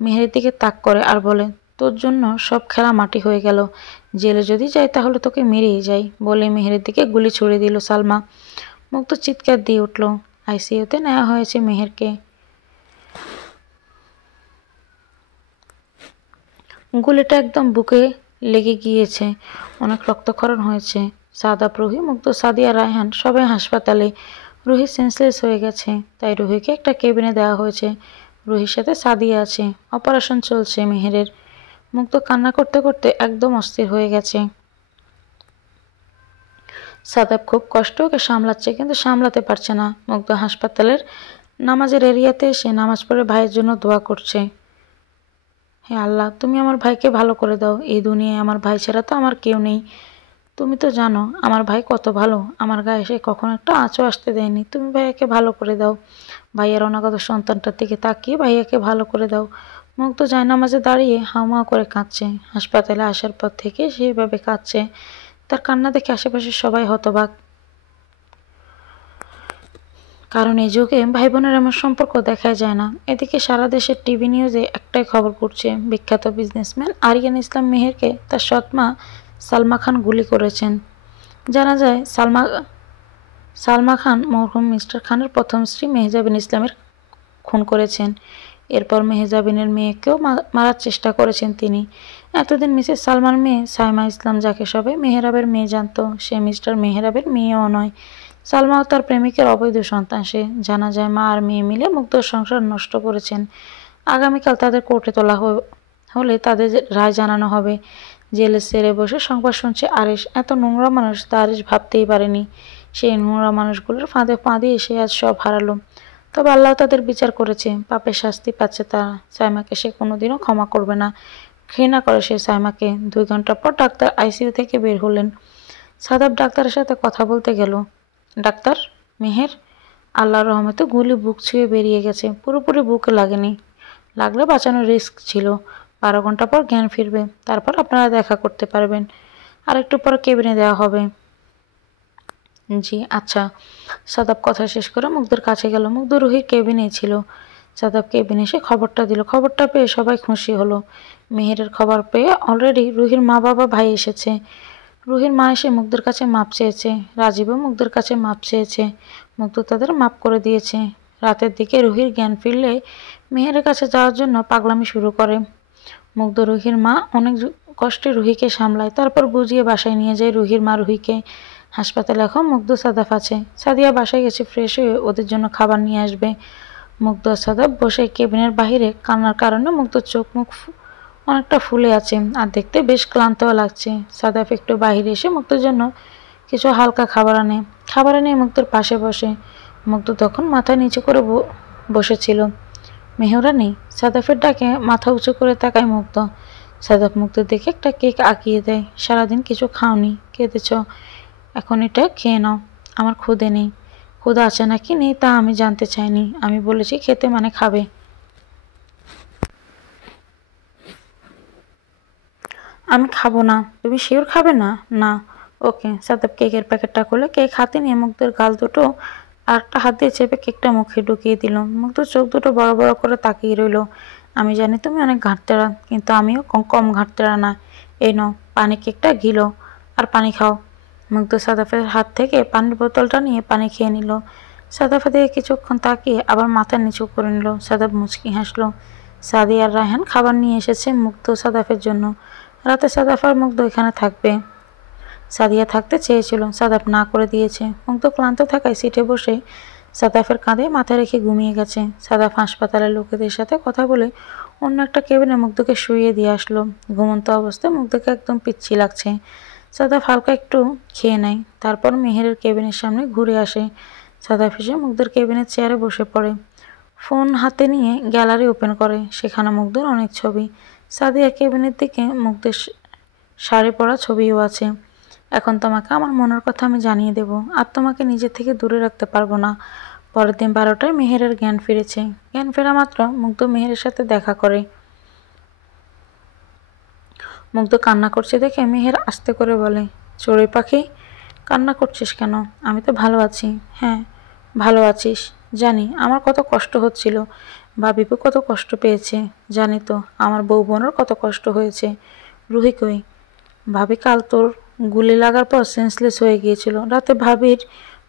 মেহেরের দিকে তাক করে আর বলে, তোর জন্য সব খেলা মাটি হয়ে গেল। জেলে যদি যাই তাহলে তোকে মেরেই যাই, বলে মেহেরের দিকে গুলি ছুড়ে দিল সালমা। মুগ্ধ চিৎকার দিয়ে উঠল। আইসিইউতে নেওয়া হয়েছে মেহেরকে। গুলিটা একদম বুকে লেগে গিয়েছে, অনেক রক্তক্ষরণ হয়েছে। সাদাব, রুহি, মুগ্ধ, সাদিয়া, রায়হান সবাই হাসপাতালে। রুহি সেন্সলেস হয়ে গেছে, তাই রুহিকে একটা কেবিনে দেওয়া হয়েছে। রুহির সাথে সাদিয়া আছে। অপারেশন চলছে মেহেরের। মুগ্ধ কান্না করতে করতে একদম অস্থির হয়ে গেছে। সাদাব খুব কষ্ট ওকে সামলাচ্ছে, কিন্তু সামলাতে পারছে না। মুগ্ধ হাসপাতালের নামাজের এরিয়াতে এসে নামাজ পড়ে ভাইয়ের জন্য দোয়া করছে। হে আল্লাহ, তুমি আমার ভাইকে ভালো করে দাও। এই দুনিয়ায় আমার ভাই ছাড়া তো আমার কেউ নেই। তুমি তো জানো আমার ভাই কত ভালো, আমার গায়ে সে কখনো একটা আঁচও আসতে দেয়নি। তুমি ভাইয়াকে ভালো করে দাও। ভাইয়ার অনাগত সন্তানটার দিকে তাকিয়ে ভাইয়াকে ভালো করে দাও। মুগ্ধ জায়নামাজে দাঁড়িয়ে হাউমাউ করে কাঁদছে। হাসপাতালে আসার পর থেকে সেইভাবে কাঁদছে। তার কান্না দেখে আশেপাশে সবাই হতবাক, কারণ এই যুগে ভাই বোনের এমন সম্পর্ক দেখা যায় না। এদিকে সারা দেশের টিভি নিউজে একটাই খবর ঘুরছে, বিখ্যাত বিজনেসম্যান আরিয়ান ইসলাম মেহেরকে তার সৎমা সালমা খান গুলি করেছেন। জানা যায় সালমা খান মরহুম মিস্টার খানের প্রথম স্ত্রী মেহজাবিন ইসলামের খুন করেছেন। এরপর মেহজাবিনের মেয়েকেও মারার চেষ্টা করেছেন তিনি। এতদিন মিসেস সালমার মেয়ে সাইমা ইসলাম, যাকে সবাই মেহেরাবের মেয়ে জানত, সে মিস্টার মেহেরাবের মেয়েও নয়। সালমা ও তার প্রেমিকের অবৈধ সন্তান সে। জানা যায় মা আর মেয়ে মিলে মুগ্ধর সংসার নষ্ট করেছেন। আগামীকাল তাদের কোর্টে তোলা হলে তাদের রায় জানানো হবে। জেলে সেরে বসে সংবাদ শুনছে আরিশ। এত নোংরা মানুষ তা আরিশ ভাবতেই পারেনি। সেই নোংরা মানুষগুলোর ফাঁদে পা দিয়ে সে আজ সব হারালো। তবে আল্লাহ তাদের বিচার করেছে, পাপের শাস্তি পাচ্ছে তারা। সাইমাকে সে কোনোদিনও ক্ষমা করবে না। ঘৃণা করে সে সাইমাকে। 2 ঘন্টা পর ডাক্তার আইসিইউ থেকে বের হলেন। সাদাব ডাক্তারের সাথে কথা বলতে গেল। ডাক্তার, মেহের আল্লাহর রহমতে গুলি বুক ছুঁয়ে বেরিয়ে গেছে, পুরোপুরি বুকে লাগেনি, লাগলে বাঁচানোর রিস্ক ছিল। 12 ঘন্টা পর জ্ঞান ফিরবে, তারপর আপনারা দেখা করতে পারবেন। আর একটু পর কেবিনে দেওয়া হবে। জি আচ্ছা। সাদাব কথা শেষ করে মুগ্ধর কাছে গেল। মুগ্ধ রুহির কেবিনেই ছিল। সাদাব কেবিনে এসে খবরটা দিল। খবরটা পেয়ে সবাই খুশি হলো। মেহেরের খবর পেয়ে অলরেডি রুহির মা বাবা ভাই এসেছে। রুহির মা এসে মুগ্ধর কাছে মাপ চেয়েছে। রাজীবও মুগ্ধর কাছে মাপ চেয়েছে। মুগ্ধ তাদের মাপ করে দিয়েছে। রাতের দিকে রুহির জ্ঞান ফিরলে মেহেরের কাছে যাওয়ার জন্য পাগলামি শুরু করে। মুগ্ধ রুহির মা অনেক কষ্টে রুহিকে সামলায়, তারপর বুঝিয়ে বাসায় নিয়ে যায় রুহির মা রুহিকে। হাসপাতালে এখন মুগ্ধ সাদাফ আছে। সাদিয়া বাসায় গেছে ফ্রেশ হয়ে ওদের জন্য খাবার নিয়ে আসবে। মুগ্ধ সাদাফ বসে কেবিনের বাহিরে কান্নার কারণে মুগ্ধর চোখ মুখ অনেকটা ফুলে আছে আর দেখতে বেশ ক্লান্তও লাগছে। সাদাফ একটু বাহিরে এসে মুগ্ধর জন্য কিছু হালকা খাবার আনে। খাবার এনে মুগ্ধর পাশে বসে। মুগ্ধ তখন মাথা নিচু করে বসেছিল। মেহরা নেই। সাদাফের ডাকে মাথা উঁচু করে তাকায় মুগ্ধ। সাদাফ মুগ্ধ দেখে একটা কেক আঁকিয়ে দেয়। সারাদিন কিছু খাওনি, কেঁদেছ, এখন এটা খেয়ে নাও। আমার ক্ষুদে নেই। ক্ষুদা আছে নাকি নেই তা আমি জানতে চাইনি, আমি বলেছি খেতে মানে খাবে। আমি খাবো না। তুমি শিওর খাবে না? না। ওকে। সাদাব কেকের প্যাকেটটা খুলে কেক হাতে নিয়ে মুগ্ধের গাল দুটো আর একটা হাত দিয়ে চেপে কেকটা মুখে ঢুকিয়ে দিল। মুগ্ধ চোখ দুটো বড় বড় করে তাকিয়ে রইল। আমি জানি তুমি অনেক ঘাটতেরা, কিন্তু আমিও কম ঘাটতেরা না। এই নাও পানি, কেকটা গিলো আর পানি খাও। মুগ্ধ সাদাফের হাত থেকে পানির বোতলটা নিয়ে পানি খেয়ে নিল। সাদাফের দিকে কিছুক্ষণ তাকিয়ে আবার মাথা নিচু করে নিল। সাদাফ মুচকি হাসলো। সাদি আর রায়হান খাবার নিয়ে এসেছে মুগ্ধ সাদাফের জন্য। রাতে সাদাফ আর মুগ্ধ এখানে থাকবে। সাদিয়া থাকতে চেয়েছিল, সাদাফ না করে দিয়েছে। মুগ্ধ ক্লান্ত থাকায় সিটে বসে সাদাফের কাঁধে মাথা রেখে ঘুমিয়ে গেছে। সাদাফ হাসপাতালের লোকেদের সাথে কথা বলে অন্য একটা কেবিনে মুগ্ধকে শুইয়ে দিয়ে আসলো। ঘুমন্ত অবস্থায় মুগ্ধকে একদম পিচ্ছি লাগছে। সাদাফ হালকা একটু খেয়ে নেয়, তারপর মেহেরের কেবিনের সামনে ঘুরে আসে। সাদাফ এসে মুগ্ধের কেবিনের চেয়ারে বসে পড়ে। ফোন হাতে নিয়ে গ্যালারি ওপেন করে। সেখানে মুগ্ধের অনেক ছবি। সাদিয়া কেবিনের দিকে মুগ্ধের শাড়ি পরা ছবিও আছে। এখন তোমাকে আমার মনের কথা আমি জানিয়ে দেব, আর তোমাকে নিজের থেকে দূরে রাখতে পারবো না। পরের দিন 12টায় মেহেরের জ্ঞান ফিরেছে। জ্ঞান ফেরা মাত্র মুগ্ধ মেহেরের সাথে দেখা করে। মুগ্ধ কান্না করছে দেখে মেহের আস্তে করে বলে, চড়ুই পাখি, কান্না করছিস কেন? আমি তো ভালো আছি। হ্যাঁ ভালো আছিস জানি। আমার কত কষ্ট হচ্ছিল। ভাবিপু কত কষ্ট পেয়েছে জানি তো। আমার বউ বোনের কত কষ্ট হয়েছে। রুহি কই? ভাবি কাল তোর গুলি লাগার পর সেন্সলেস হয়ে গিয়েছিল। রাতে ভাবির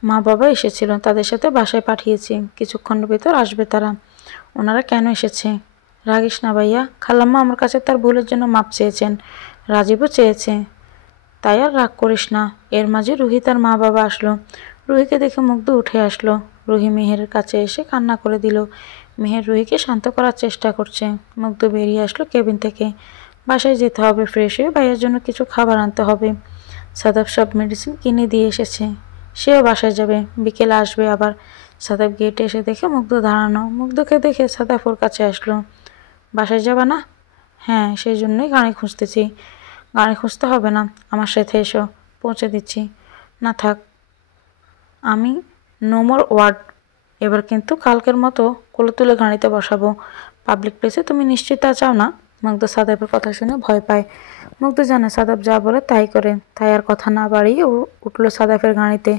মা বাবা এসেছিল, তাদের সাথে বাসায় পাঠিয়েছি। কিছুক্ষণের ভেতর আসবে তারা। ওনারা কেন এসেছে? রাগিস না ভাইয়া, খালাম্মা আমার কাছে তার ভুলের জন্য মাপ চেয়েছেন। রাজীবও চেয়েছে, তাই আর রাগ করিস না। এর মাঝে রুহি তার মা বাবা আসলো। রুহিকে দেখে মুগ্ধ উঠে আসলো। রুহি মেহেরের কাছে এসে কান্না করে দিল। মেহের রুহিকে শান্ত করার চেষ্টা করছে। মুগ্ধ বেরিয়ে আসলো কেবিন থেকে। বাসায় যেতে হবে, ফ্রেশ হয়ে ভাইয়ের জন্য কিছু খাবার আনতে হবে। সাদাব সব মেডিসিন কিনে দিয়ে এসেছে। সেও বাসায় যাবে, বিকেলে আসবে আবার। সাদাব গেটে এসে দেখে মুগ্ধ দাঁড়ানো। মুগ্ধকে দেখে সাদাব ওর কাছে আসলো। বাসায় যাবা না? হ্যাঁ, সেই জন্যই গাড়ি খুঁজতেছি। গাড়ি খুঁজতে হবে না, আমার সাথে এসো, পৌঁছে দিচ্ছি। না থাক, আমি নো মোর ওয়ার্ড। এবার কিন্তু কালকের মতো কোলে তুলে গাড়িতে বসাবো। পাবলিক প্লেসে তুমি নিশ্চিত তা চাও না? মুগ্ধ সাদাবের কথা শুনে ভয় পায়। মুগ্ধ জানে সাদাব যা বলে তাই করে, তাই আর কথা না বাড়িয়ে উঠলো সাদাফের গাড়িতে।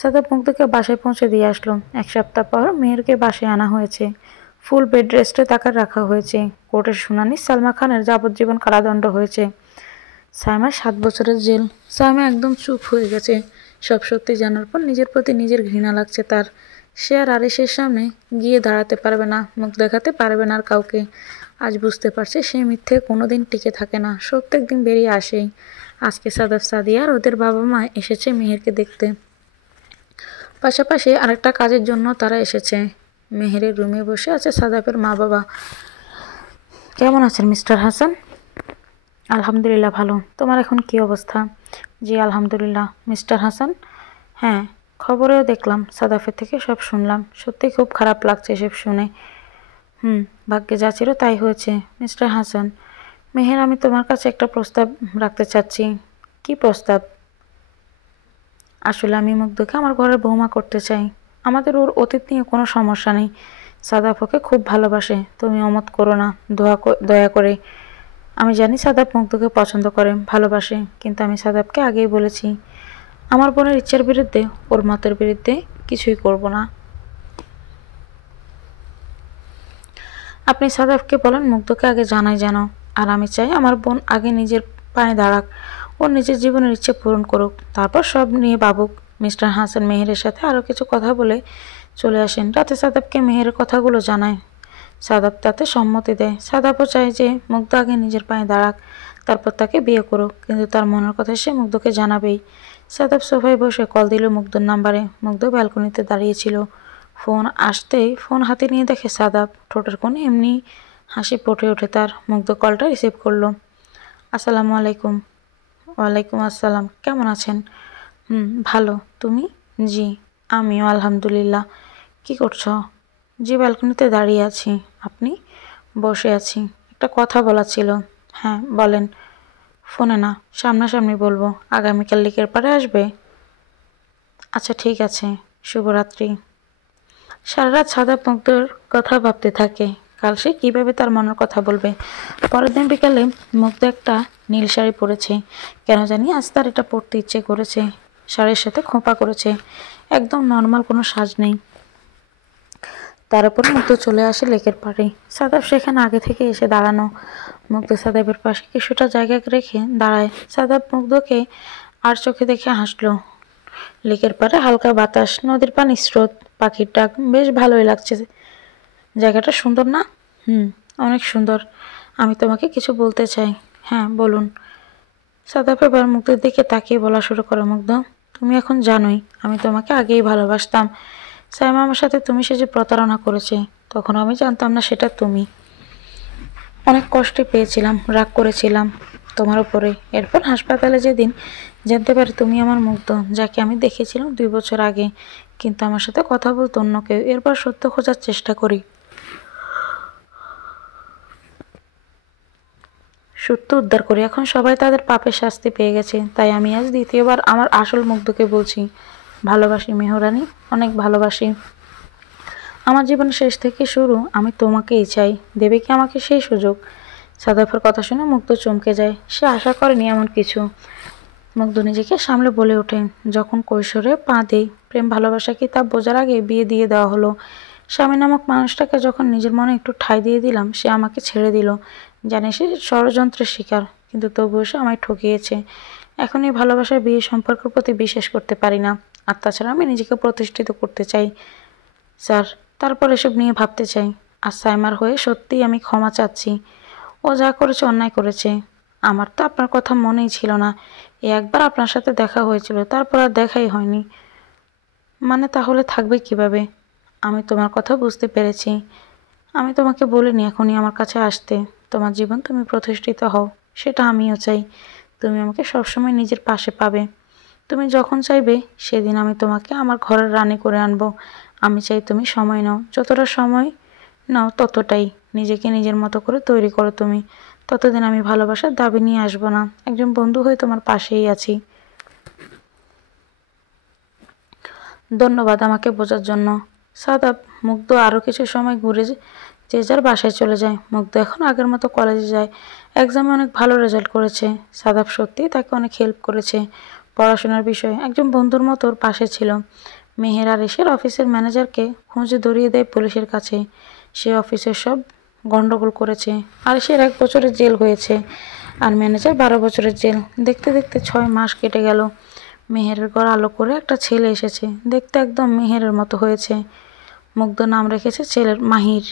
সাদাব মুগ্ধকে বাসায় পৌঁছে দিয়ে আসলো। 1 সপ্তাহ পর মেয়েরকে বাসায় আনা হয়েছে। ফুল বেড রেস্টে তাকে রাখা হয়েছে। কোর্টের শুনানি সালমা খানের যাবজ্জীবন কারাদণ্ড হয়েছে। সাইমার 7 বছরের জেল। সাইমা একদম চুপ হয়ে গেছে। সব সত্যি জানার পর নিজের প্রতি নিজের ঘৃণা লাগছে তার। সে আর আরিশের সামনে গিয়ে দাঁড়াতে পারবে না, মুখ দেখাতে পারবে না আর কাউকে। আজ বুঝতে পারছে সে মিথ্যে কোনোদিন টিকে থাকে না, সত্য একদিন বেরিয়ে আসেই। আজকে সাদাফ, সাদিয়া আর ওদের বাবা মা এসেছে মেহেরকে দেখতে। পাশাপাশি আরেকটা কাজের জন্য তারা এসেছে। মেহেরের রুমে বসে আছে সাদাফের মা বাবা। কেমন আছেন মিস্টার হাসান? আলহামদুলিল্লাহ ভালো। তোমার এখন কি অবস্থা? জি আলহামদুলিল্লাহ। মিস্টার হাসান? হ্যাঁ, খবরেও দেখলাম, সাদাফের থেকে সব শুনলাম। সত্যি খুব খারাপ লাগছে এসব শুনে। ভাগ্যে যা ছিল তাই হয়েছে। মিস্টার হাসান, মেহের, আমি তোমার কাছে একটা প্রস্তাব রাখতে চাচ্ছি। কি প্রস্তাব? আসলে আমি মুগ্ধকে আমার ঘরের বৌমা করতে চাই। আমাদের ওর অতীত নিয়ে কোনো সমস্যা নেই। সাদাফ ওকে খুব ভালোবাসে। তুমি অমত করো না, দয়া করে। আমি জানি সাদাব মুগ্ধকে পছন্দ করে, ভালোবাসে, কিন্তু আমি সাদাবকে আগেই বলেছি আমার বোনের ইচ্ছার বিরুদ্ধে, ওর মতের বিরুদ্ধে কিছুই করব না। আপনি সাদাবকে বলেন মুগ্ধকে আগে জানাই যেন, আর আমি চাই আমার বোন আগে নিজের পায়ে দাঁড়াক, ওর নিজের জীবনের ইচ্ছে পূরণ করুক, তারপর সব নিয়ে ভাবুক। মিস্টার হাসান মেহেরের সাথে আরও কিছু কথা বলে চলে আসেন। রাতে সাদাবকে মেহেরের কথাগুলো জানায়। সাদাব তাতে সম্মতি দেয়। সাদাবও চায় যে মুগ্ধ আগে নিজের পায়ে দাঁড়াক, তারপর তাকে বিয়ে করুক, কিন্তু তার মনের কথা সে মুগ্ধকে জানাবেই। সাদাব সোফায় বসে কল দিল মুগ্ধর নাম্বারে। মুগ্ধ ব্যালকনিতে দাঁড়িয়েছিল। ফোন আসতেই ফোন হাতে নিয়ে দেখে সাদাব। ঠোঁটের কোণে এমনি হাসি ফুটে ওঠে তার। মুগ্ধ কলটা রিসিভ করলো। আসসালামু আলাইকুম। ওয়ালাইকুম আসসালাম। কেমন আছেন? ভালো। তুমি? জি, আমিও আলহামদুলিল্লাহ। কি করছো? জি, ব্যালকনিতে দাঁড়িয়ে আছি। আপনি? বসে আছি। একটা কথা বলা ছিল। হ্যাঁ, বলেন। ফোনে না, সামনাসামনি বলবো। আগামীকাল লেকের পাড়ে আসবে? আচ্ছা, ঠিক আছে। শুভরাত্রি। সারা রাত সাদাব মুগ্ধর কথা ভাবতে থাকে। কাল সে কীভাবে তার মনের কথা বলবে। পরের দিন বিকালে মুগ্ধ একটা নীল শাড়ি পরেছে। কেন জানি আজ তার এটা পরতে ইচ্ছে করেছে। শাড়ির সাথে খোঁপা করেছে। একদম নর্মাল কোনো সাজ নেই। তার উপর মুগ্ধ চলে আসে লেকের পাড়ে। সাদাব সেখানে আগে থেকে এসে দাঁড়ানো। মুগ্ধ সাদাবের পাশে কিছুটা জায়গা রেখে দাঁড়ায়। সাদাব মুগ্ধকে আর চোখে দেখে হাসলো। লেকের পাড়ে হালকা বাতাস, নদীর পানির স্রোত, পাখির ডাক, বেশ ভালোই লাগছে। জায়গাটা সুন্দর না? অনেক সুন্দর। আমি তোমাকে কিছু বলতে চাই। হ্যাঁ, বলুন। সাদাব এবার মুগ্ধের দিকে তাকিয়ে বলা শুরু করে, মুগ্ধ, তুমি এখন জানোই আমি তোমাকে আগেই ভালোবাসতাম। সাইমা আমার সাথে তুমি সে যে প্রতারণা করেছে, তখন আমি জানতাম না সেটা তুমি। অনেক কষ্টে পেয়েছিলাম, রাগ করেছিলাম তোমার উপরে। এরপর হাসপাতালে যেদিন জানতে পারি তুমি আমার মুগ্ধ, যাকে আমি দেখেছিলাম 2 বছর আগে, কিন্তু আমার সাথে কথা বলতো অন্য কেউ। এরপর সত্য খোঁজার চেষ্টা করি, সত্য উদ্ধার করি। এখন সবাই তাদের পাপের শাস্তি পেয়ে গেছে, তাই আমি আজ দ্বিতীয়বার আমার আসল মুগ্ধকে বলছি ভালোবাসি মেহরানি, অনেক ভালোবাসি। আমার জীবনের শেষ থেকে শুরু আমি তোমাকেই চাই। দেবে কি আমাকে সেই সুযোগ? সাদাফের কথা শুনে মুগ্ধ চমকে যায়। সে আশা করেনি এমন কিছু। মুগ্ধ নিজেকে সামলে বলে ওঠে, যখন কৈশোরে পা দেই, প্রেম ভালোবাসা কি তা বোঝার আগে বিয়ে দিয়ে দেওয়া হলো। স্বামী নামক মানুষটাকে যখন নিজের মনে একটু ঠাঁই দিয়ে দিলাম, সে আমাকে ছেড়ে দিল। জানে সে ষড়যন্ত্রের শিকার, কিন্তু তবুও সে আমায় ঠকিয়েছে। এখন এই ভালোবাসার বিয়ে সম্পর্কের প্রতি বিশ্বাস করতে পারি না। আর তাছাড়া আমি নিজেকে প্রতিষ্ঠিত করতে চাই স্যার, তারপর এসব নিয়ে ভাবতে চাই। আর সাইমার হয়ে সত্যিই আমি ক্ষমা চাচ্ছি। ও যা করেছে অন্যায় করেছে। আমার তো আপনার কথা মনেই ছিল না। একবার আপনার সাথে দেখা হয়েছিল, তারপর আর দেখাই হয়নি। মানে তাহলে থাকবে কিভাবে? আমি তোমার কথা বুঝতে পেরেছি। আমি তোমাকে বলিনি এখনই আমার কাছে আসতে। তোমার জীবন তুমি প্রতিষ্ঠিত হও, সেটা আমিও চাই। তুমি আমাকে সবসময় নিজের পাশে পাবে। তুমি যখন চাইবে সেদিন আমি তোমাকে আমার ঘরের রানী করে আনবো। আমি চাই তুমি সময় নাও, যতটা সময় নাও ততটাই নিজেকে নিজের মতো করে তৈরি করো তুমি। ততদিন আমি ভালোবাসার দাবি নিয়ে আসবো না, একজন বন্ধু হয়ে তোমার পাশেই আছি। ধন্যবাদ আমাকে বোঝার জন্য। সাদাব মুগ্ধ আরও কিছু সময় ঘুরে যে যার বাসায় চলে যায়। মুগ্ধ এখন আগের মতো কলেজে যায়। এক্সামে অনেক ভালো রেজাল্ট করেছে। সাদাব সত্যিই তাকে অনেক হেল্প করেছে পড়াশোনার বিষয়ে। একজন বন্ধুর মতো ওর পাশে ছিল। মেহের আর এসের অফিসের ম্যানেজারকে খুঁজে ধরিয়ে দেয় পুলিশের কাছে। সে অফিসের সব গন্ডগোল করেছে। আর সে 1 বছরের জেল হয়েছে, আর ম্যানেজার 12 বছরের জেল। দেখতে দেখতে 6 মাস কেটে গেল। মেহেরের ঘর আলো করে একটা ছেলে এসেছে। দেখতে একদম মেহেরের মতো হয়েছে। মুগ্ধ নাম রেখেছে ছেলের মাহির।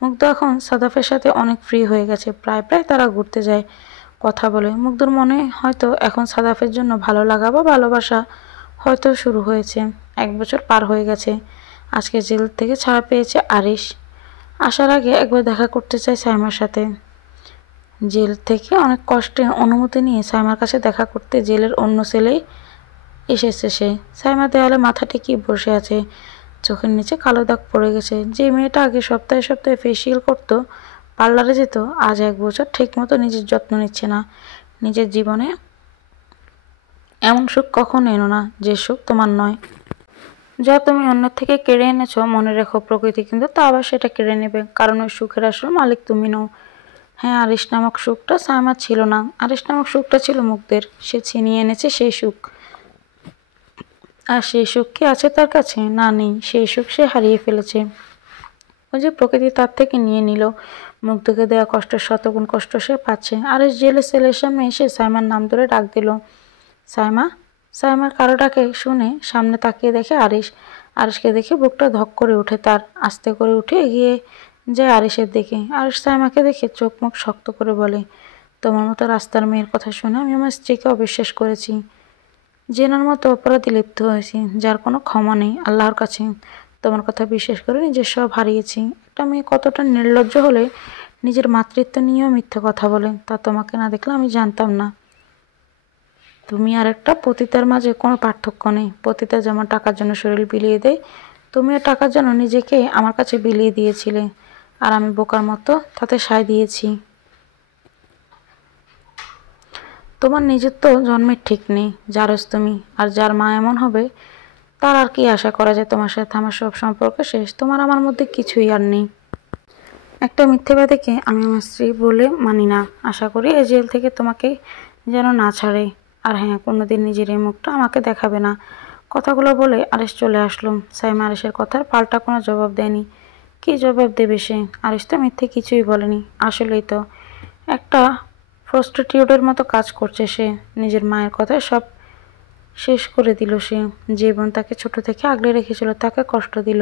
মুগ্ধ এখন সাদাফের সাথে অনেক ফ্রি হয়ে গেছে। প্রায় প্রায় তারা ঘুরতে যায়, কথা বলে। মুগ্ধর মনে হয়তো এখন সাদাফের জন্য ভালো লাগা বা ভালোবাসা হয়তো শুরু হয়েছে। 1 বছর পার হয়ে গেছে। আজকে জেল থেকে ছাড়া পেয়েছে আরিশ। আসার আগে একবার দেখা করতে চায় সাইমার সাথে। জেল থেকে অনেক কষ্টে অনুমতি নিয়ে সাইমার কাছে দেখা করতে জেলের অন্য সেলেই এসেছে সে। সাইমা দেয়ালে মাথা টেকিয়ে বসে আছে। চোখের নিচে কালো দাগ পড়ে গেছে। যে মেয়েটা আগে সপ্তাহে সপ্তাহে ফেসিয়াল করতো, পার্লারে যেত, আজ 1 বছর ঠিকমতো নিজের যত্ন নিচ্ছে না। নিজের জীবনে এমন সুখ কখনো এনো না যে সুখ তোমার নয়। যা তুমি অন্যের থেকে কেড়ে এনেছো, মনে রেখো প্রকৃতি কিন্তু তা আবার সেটা কেড়ে নেবে, কারণ ওই সুখের আসল মালিক তুমি নও। হ্যাঁ, আরিশ নামক সুখটা সায়মার ছিল না, আরিশ নামক সুখটা ছিল মুগ্ধের। সে ছিনিয়ে এনেছে সেই সুখ। আর সেই সুখ কি আছে তার কাছে? না, নেই। সেই সুখ সে হারিয়ে ফেলেছে। ওই যে প্রকৃতি তার থেকে নিয়ে নিল। মুগ্ধকে দেওয়া কষ্টের শতগুণ কষ্ট সে পাচ্ছে। আরিশ জেলের সেলের সামনে এসে সায়মার নাম ধরে ডাক দিল, সায়মা। সায়মার কারো ডাকে শুনে সামনে তাকিয়ে দেখে আরিশ। আরিশকে দেখে বুকটা ধক করে ওঠে তার। আস্তে করে উঠে এগিয়ে যায় আরিশের দিকে। আরিশ সায়মাকে দেখে চোখ মুখ শক্ত করে বলে, তোমার মতো রাস্তার মেয়ের কথা শুনে আমি আমার স্ত্রীকে অবিশ্বাস করেছি। জেনার মতো অপরাধী লিপ্ত হয়েছি, যার কোনো ক্ষমা নেই আল্লাহর কাছে। তোমার কথা বিশ্বাস করে নিজের সব হারিয়েছি। একটা মেয়ে কতটা নির্লজ্জ হলে নিজের মাতৃত্ব নিয়েও মিথ্যে কথা বলে, তা তোমাকে না দেখলে আমি জানতাম না। তুমি আর একটা পতিতার মাঝে কোনো পার্থক্য নেই। পতিতা যেমন টাকার জন্য শরীর বিলিয়ে দেয়, তুমিও টাকার জন্য নিজেকে আমার কাছে বিলিয়ে দিয়েছিলে, আর আমি বোকার মতো তাতে সায় দিয়েছি। তোমার নিজের তো জন্মের ঠিক নেই, জারজ তুমি। আর যার মা এমন হবে, তার আর কি আশা করা যায়? তোমার সাথে আমার সব সম্পর্ক শেষ। তোমার আমার মধ্যে কিছুই আর নেই। একটা মিথ্যেবাদীকে আমি আমার স্ত্রী বলে মানি না। আশা করি এই জেল থেকে তোমাকে যেন না ছাড়ে। আর হ্যাঁ, কোনোদিন নিজের এই মুখটা আমাকে দেখাবে না। কথাগুলো বলে আরিশ চলে আসলো। সাইমা আরিশের কথার পাল্টা কোনো জবাব দেয়নি। কি জবাব দেবে সে? আরিশ তো মিথ্যে কিছুই বলেনি। আসলেই তো একটা প্রস্টিটিউটের মতো কাজ করছে সে। নিজের মায়ের কথায় সব শেষ করে দিল সে। যে বোন তাকে ছোট থেকে আগলে রেখেছিল তাকে কষ্ট দিল,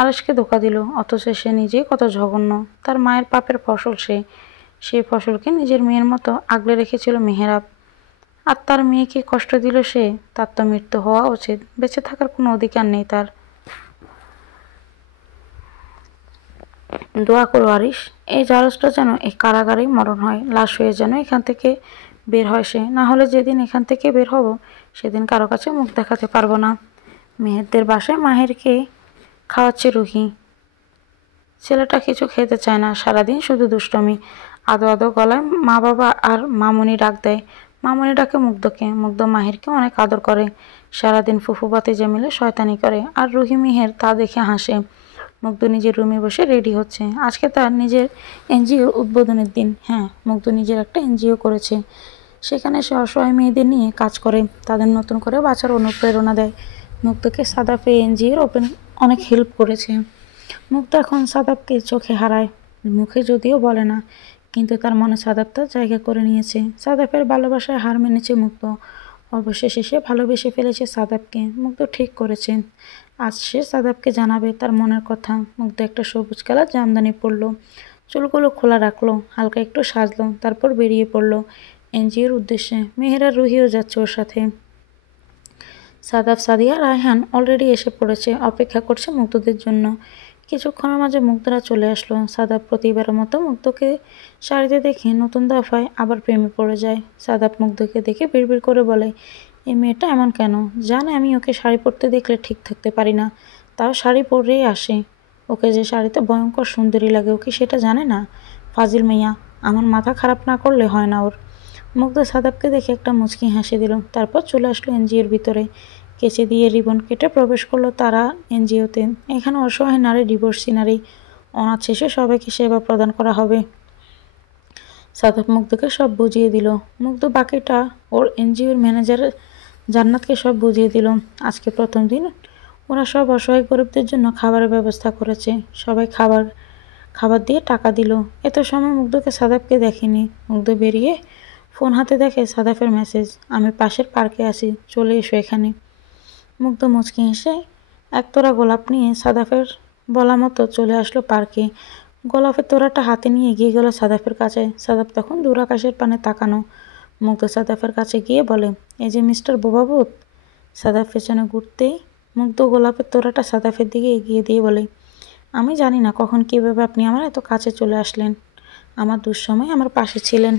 আরিশকে ধোঁকা দিল। অথচ সে নিজেই কত জঘন্য। তার মায়ের পাপের ফসল সে। সেই ফসলকে নিজের মেয়ের মতো আগলে রেখেছিল মেহেরাব। আর তার মেয়েকে কষ্ট দিল সে। তার তো মৃত্যু হওয়া উচিত, বেঁচে থাকার কোনো অধিকার নেই তার। দোয়া করো আরিশ, এই জারজটা যেন এই কারাগারেই মরণ হয়, লাশ হয়ে যেন এখান থেকে বের হয় সে। না হলে যেদিন এখান থেকে বের হব, সেদিন কারো কাছে মুখ দেখাতে পারবো না। মেহেরদের বাসায় মাহেরকে খাওয়াচ্ছে রুহি। ছেলেটা কিছু খেতে চায় না, সারাদিন শুধু দুষ্টমি। আদো আদো গলায় মা বাবা আর মামুনি ডাক দেয়। মামুনি ডাকে মুগ্ধকে। মুগ্ধ মাহিরকে অনেক আদর করে। সারাদিন ফুফু বাতিজা মিলে শয়তানি করে, আর রুহি মেহের তা দেখে হাসে। মুগ্ধ নিজের রুমে বসে রেডি হচ্ছে। আজকে তার নিজের এনজিও উদ্বোধনের দিন। হ্যাঁ, মুগ্ধ নিজের একটা এনজিও করেছে। সেখানে সে অসহায় মেয়েদের নিয়ে কাজ করে, তাদের নতুন করে বাঁচার অনুপ্রেরণা দেয়। মুগ্ধকে সাদাফে এনজিওর ওপেন অনেক হেল্প করেছে। মুগ্ধ এখন সাদাবকে চোখে হারায়, মুখে যদিও বলে না, কিন্তু তার মনে সাদাব তার জায়গা করে নিয়েছে। সাদাবের ভালোবাসায় হার মেনেছে মুগ্ধ। অবশেষে সে ভালোবেসে ফেলেছে সাদাবকে। মুগ্ধ ঠিক করেছেন, আজ সে সাদাবকে জানাবে তার মনের কথা। মুগ্ধ একটা সবুজ কালার জামদানি পরল, চুলগুলো খোলা রাখলো, হালকা একটু সাজলো, তারপর বেরিয়ে পড়লো এনজিওর উদ্দেশ্যে। মেহেরা রুহিও যাচ্ছে ওর সাথে। সাদাব, সাদিয়া, রায়হান অলরেডি এসে পড়েছে, অপেক্ষা করছে মুগ্ধদের জন্য। কিছুক্ষণের মাঝে মুগ্ধরা চলে আসলো। সাদাব প্রতিবারের মতো মুগ্ধকে শাড়িতে দেখে নতুন দফায় আবার প্রেমে পড়ে যায়। সাদাব মুগ্ধকে দেখে বিড়বিড় করে বলে, এই মেয়েটা এমন কেন? জানে আমি ওকে শাড়ি পরতে দেখলে ঠিক থাকতে পারি না, তাও শাড়ি পরেই আসে। ওকে যে শাড়িতে ভয়ঙ্কর সুন্দরী লাগে, ওকে সেটা জানে না? ফাজিল মেয়া, আমার মাথা খারাপ না করলে হয় না ওর। মুগ্ধ সাদাবকে দেখে একটা মুচকি হাসি দিল, তারপর চলে আসলো এনজিওর ভিতরে। কেচে দিয়ে রিবন কেটে প্রবেশ করলো তারা এনজিওতে। এখানে অসহায় নারী, ডিভোর্সি নারী, অনাথ শেষে সবাইকে সেবা প্রদান করা হবে। সাদাব মুগ্ধকে সব বুঝিয়ে দিল। মুগ্ধ বাকিটা ওর এনজিওর ম্যানেজার জান্নাতকে সব বুঝিয়ে দিল। আজকে প্রথম দিন ওরা সব অসহায় গরিবদের জন্য খাবারের ব্যবস্থা করেছে। সবাই খাবার দিয়ে টাকা দিল। এত সময় মুগ্ধকে সাদাবকে দেখেনি। মুগ্ধ বেরিয়ে ফোন হাতে দেখে সাদাফের মেসেজ, আমি পাশের পার্কে আছি, চলে এসো এখানে। মুগ্ধ মুচকি হেসে একতোড়া গোলাপ নিয়ে সাদাফের বলা মতো চলে আসলো পার্কে। গোলাপের তোড়াটা হাতে নিয়ে এগিয়ে গেল সাদাফের কাছে। সাদাফ তখন দূর আকাশের পানে তাকানো। মুগ্ধ সাদাফের কাছে গিয়ে বলে, এই যে মিস্টার বোবাবুত। সাদাফ পেছনে ঘুরতেই মুগ্ধ গোলাপের তোড়াটা সাদাফের দিকে এগিয়ে দিয়ে বলে, আমি জানি না কখন কীভাবে আপনি আমার এত কাছে চলে আসলেন। আমার দুঃসময় আমার পাশে ছিলেন,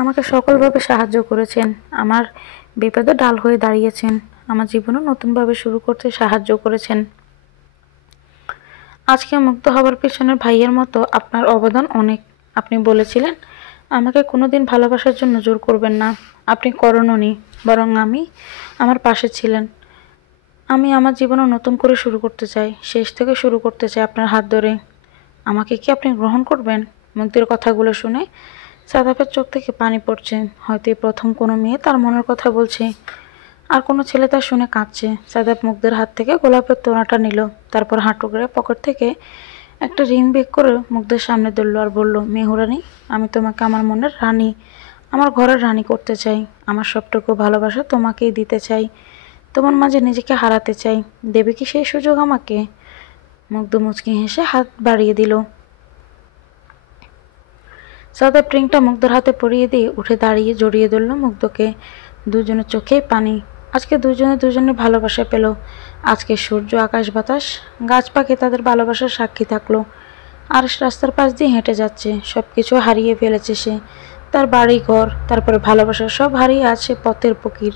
আমাকে সকলভাবে সাহায্য করেছেন, আমার বিপদে ডাল হয়ে দাঁড়িয়েছেন, আমার জীবনও নতুনভাবে শুরু করতে সাহায্য করেছেন। আজকে মুক্ত হবার পেছনের ভাইয়ের মতো আপনার অবদান অনেক। আপনি বলেছিলেন আমাকে কোনোদিন ভালোবাসার জন্য জোর করবেন না। আপনি করেননি, বরং আমার পাশে ছিলেন। আমি আমার জীবনও নতুন করে শুরু করতে চাই, শেষ থেকে শুরু করতে চাই আপনার হাত ধরে। আমাকে কি আপনি গ্রহণ করবেন? মুগ্ধের কথাগুলো শুনে সাদাফের চোখ থেকে পানি পড়ছে। হয়তো এই প্রথম কোনো মেয়ে তার মনের কথা বলছে, আর কোনো ছেলে তা শুনে কাঁদছে। সাদাফ মুগ্ধের হাত থেকে গোলাপের তোড়াটা নিল, তারপর হাঁটু করে পকেট থেকে একটা রিং বের করে মুগ্ধের সামনে ধরল আর বলল, মেহুরানি, আমি তোমাকে আমার মনের রানী, আমার ঘরের রানী করতে চাই। আমার সবটুকু ভালোবাসা তোমাকেই দিতে চাই। তোমার মাঝে নিজেকে হারাতে চাই। দেবে কি সেই সুযোগ আমাকে? মুগ্ধ মুচকি হেসে হাত বাড়িয়ে দিল। সাদাফ রিংটা মুগ্ধর হাতে পরিয়ে দিয়ে উঠে দাঁড়িয়ে জড়িয়ে ধরল মুগ্ধকে। দুজনের চোখেই পানি। আজকে দুজনে দুজনের ভালোবাসা পেল। আজকে সূর্য, আকাশ, বাতাস, গাছ পাখি তাদের ভালোবাসার সাক্ষী থাকলো। আর রাস্তার পাশ দিয়ে হেঁটে যাচ্ছে। সব কিছু হারিয়ে ফেলেছে সে, তার বাড়ি ঘর, তারপরে ভালোবাসা, সব হারিয়ে আছে পথের ফকির।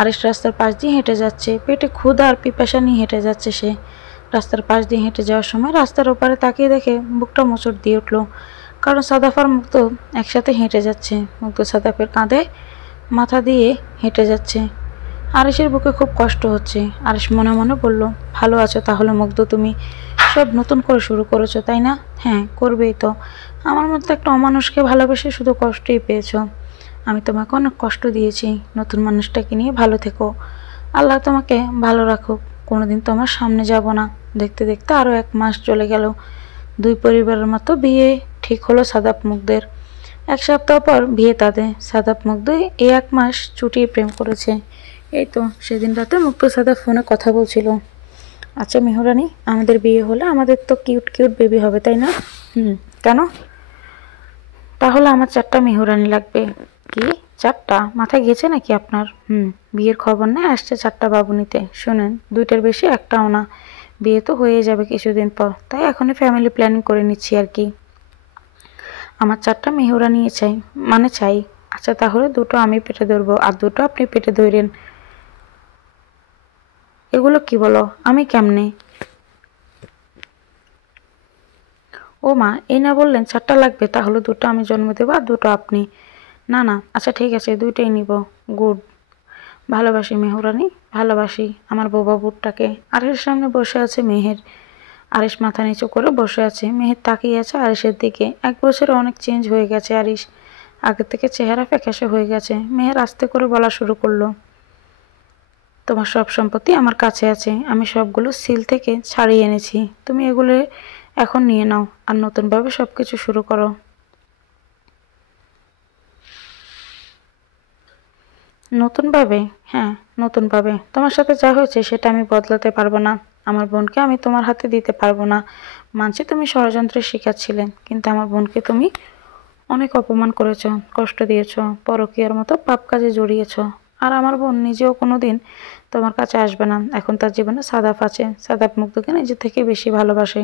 আরিশ রাস্তার পাশ দিয়ে হেঁটে যাচ্ছে, পেটে ক্ষুধা আর পিপাসা নিয়ে হেঁটে যাচ্ছে সে। রাস্তার পাশ দিয়ে হেঁটে যাওয়ার সময় রাস্তার ওপারে তাকিয়ে দেখে বুকটা মোচড় দিয়ে উঠল, কারণ সাদাফ আর মুগ্ধ একসাথে হেঁটে যাচ্ছে। মুগ্ধ সাদাফের কাঁধে মাথা দিয়ে হেঁটে যাচ্ছে। আরিশের বুকে খুব কষ্ট হচ্ছে। আরিশ মনে মনে বলল, ভালো আছো তাহলে মুগ্ধ তুমি? সব নতুন করে শুরু করেছো তাই না? হ্যাঁ, করবেই তো। আমার মতো একটা অমানুষকে ভালোবেসে শুধু কষ্টই পেয়েছ। আমি তোমাকে অনেক কষ্ট দিয়েছি। নতুন মানুষটাকে নিয়ে ভালো থেকো। আল্লাহ তোমাকে ভালো রাখুক। কোনোদিন তোমার সামনে যাব না। দেখতে দেখতে আরও 1 মাস চলে গেল। দুই পরিবারের মতো বিয়ে ঠিক হলো সাদাফ মুগ্ধের। 1 সপ্তাহ পর বিয়ে তাদের। সাদাফ মুগ্ধ এই 1 মাস চুটিয়ে প্রেম করেছে। এই তো সেদিন রাতে মুগ্ধ সাদাফ ফোনে কথা বলছিল। আচ্ছা মেহরানি, আমাদের বিয়ে হলে আমাদের তো কিউট কিউট বেবি হবে তাই না? কেন? তাহলে আমার 4টা মেহরানি লাগবে। কি 4টা? মাথায় গেছে নাকি আপনার? বিয়ের খবর নেই, আসছে 4টা বাবু নিতে। শোনেন, 2টার বেশি একটাও না। বিয়ে তো হয়ে যাবে কিছুদিন পর, তাই এখনই ফ্যামিলি প্ল্যানিং করে নিচ্ছি আর কি। আমার 4টা মেহরানি চাই, মানে চাই। আচ্ছা তাহলে 2টো আমি পেটে ধরবো আর 2টো আপনি পেটে ধরেন। এগুলো কি বলো? আমি কেমনে? ও মা, এই না বললেন 4টা লাগবে? তাহলে 2টো আমি জন্ম দেবো আর 2টো আপনি। না না, আচ্ছা ঠিক আছে, 2টাই নিব। গুড। ভালোবাসি মেহরানি, ভালোবাসি আমার বোবা বুটটাকে। আরিশের সামনে বসে আছে মেহের। আরিশ মাথা নিচু করে বসে আছে। মেহের তাকিয়ে আছে আরিশের দিকে। 1 বছরে অনেক চেঞ্জ হয়ে গেছে আরিশ। আগের থেকে চেহারা ফ্যাকাশে হয়ে গেছে। মেহের আস্তে করে বলা শুরু করলো, তোমার সব সম্পত্তি আমার কাছে আছে। আমি সবগুলো সিল থেকে ছাড়িয়ে এনেছি। তুমি এগুলো এখন নিয়ে নাও আর নতুনভাবে সব কিছু শুরু করো। নতুনভাবে? হ্যাঁ, নতুনভাবে। তোমার সাথে যা হয়েছে সেটা আমি বদলাতে পারবো না। আমার বোনকে আমি তোমার হাতে দিতে পারবো না। মানছি তুমি ষড়যন্ত্রের শিকার ছিলেন, কিন্তু আমার বোনকে তুমি অনেক অপমান করেছ, কষ্ট দিয়েছ, পরকীয়ার মতো পাপ কাজে জড়িয়েছ। আর আমার বোন নিজেও কোনোদিন তোমার কাছে আসবে না। এখন তার জীবনে সাদাফ আছে। সাদাফ মুগ্ধকে নিজের থেকে বেশি ভালোবাসে।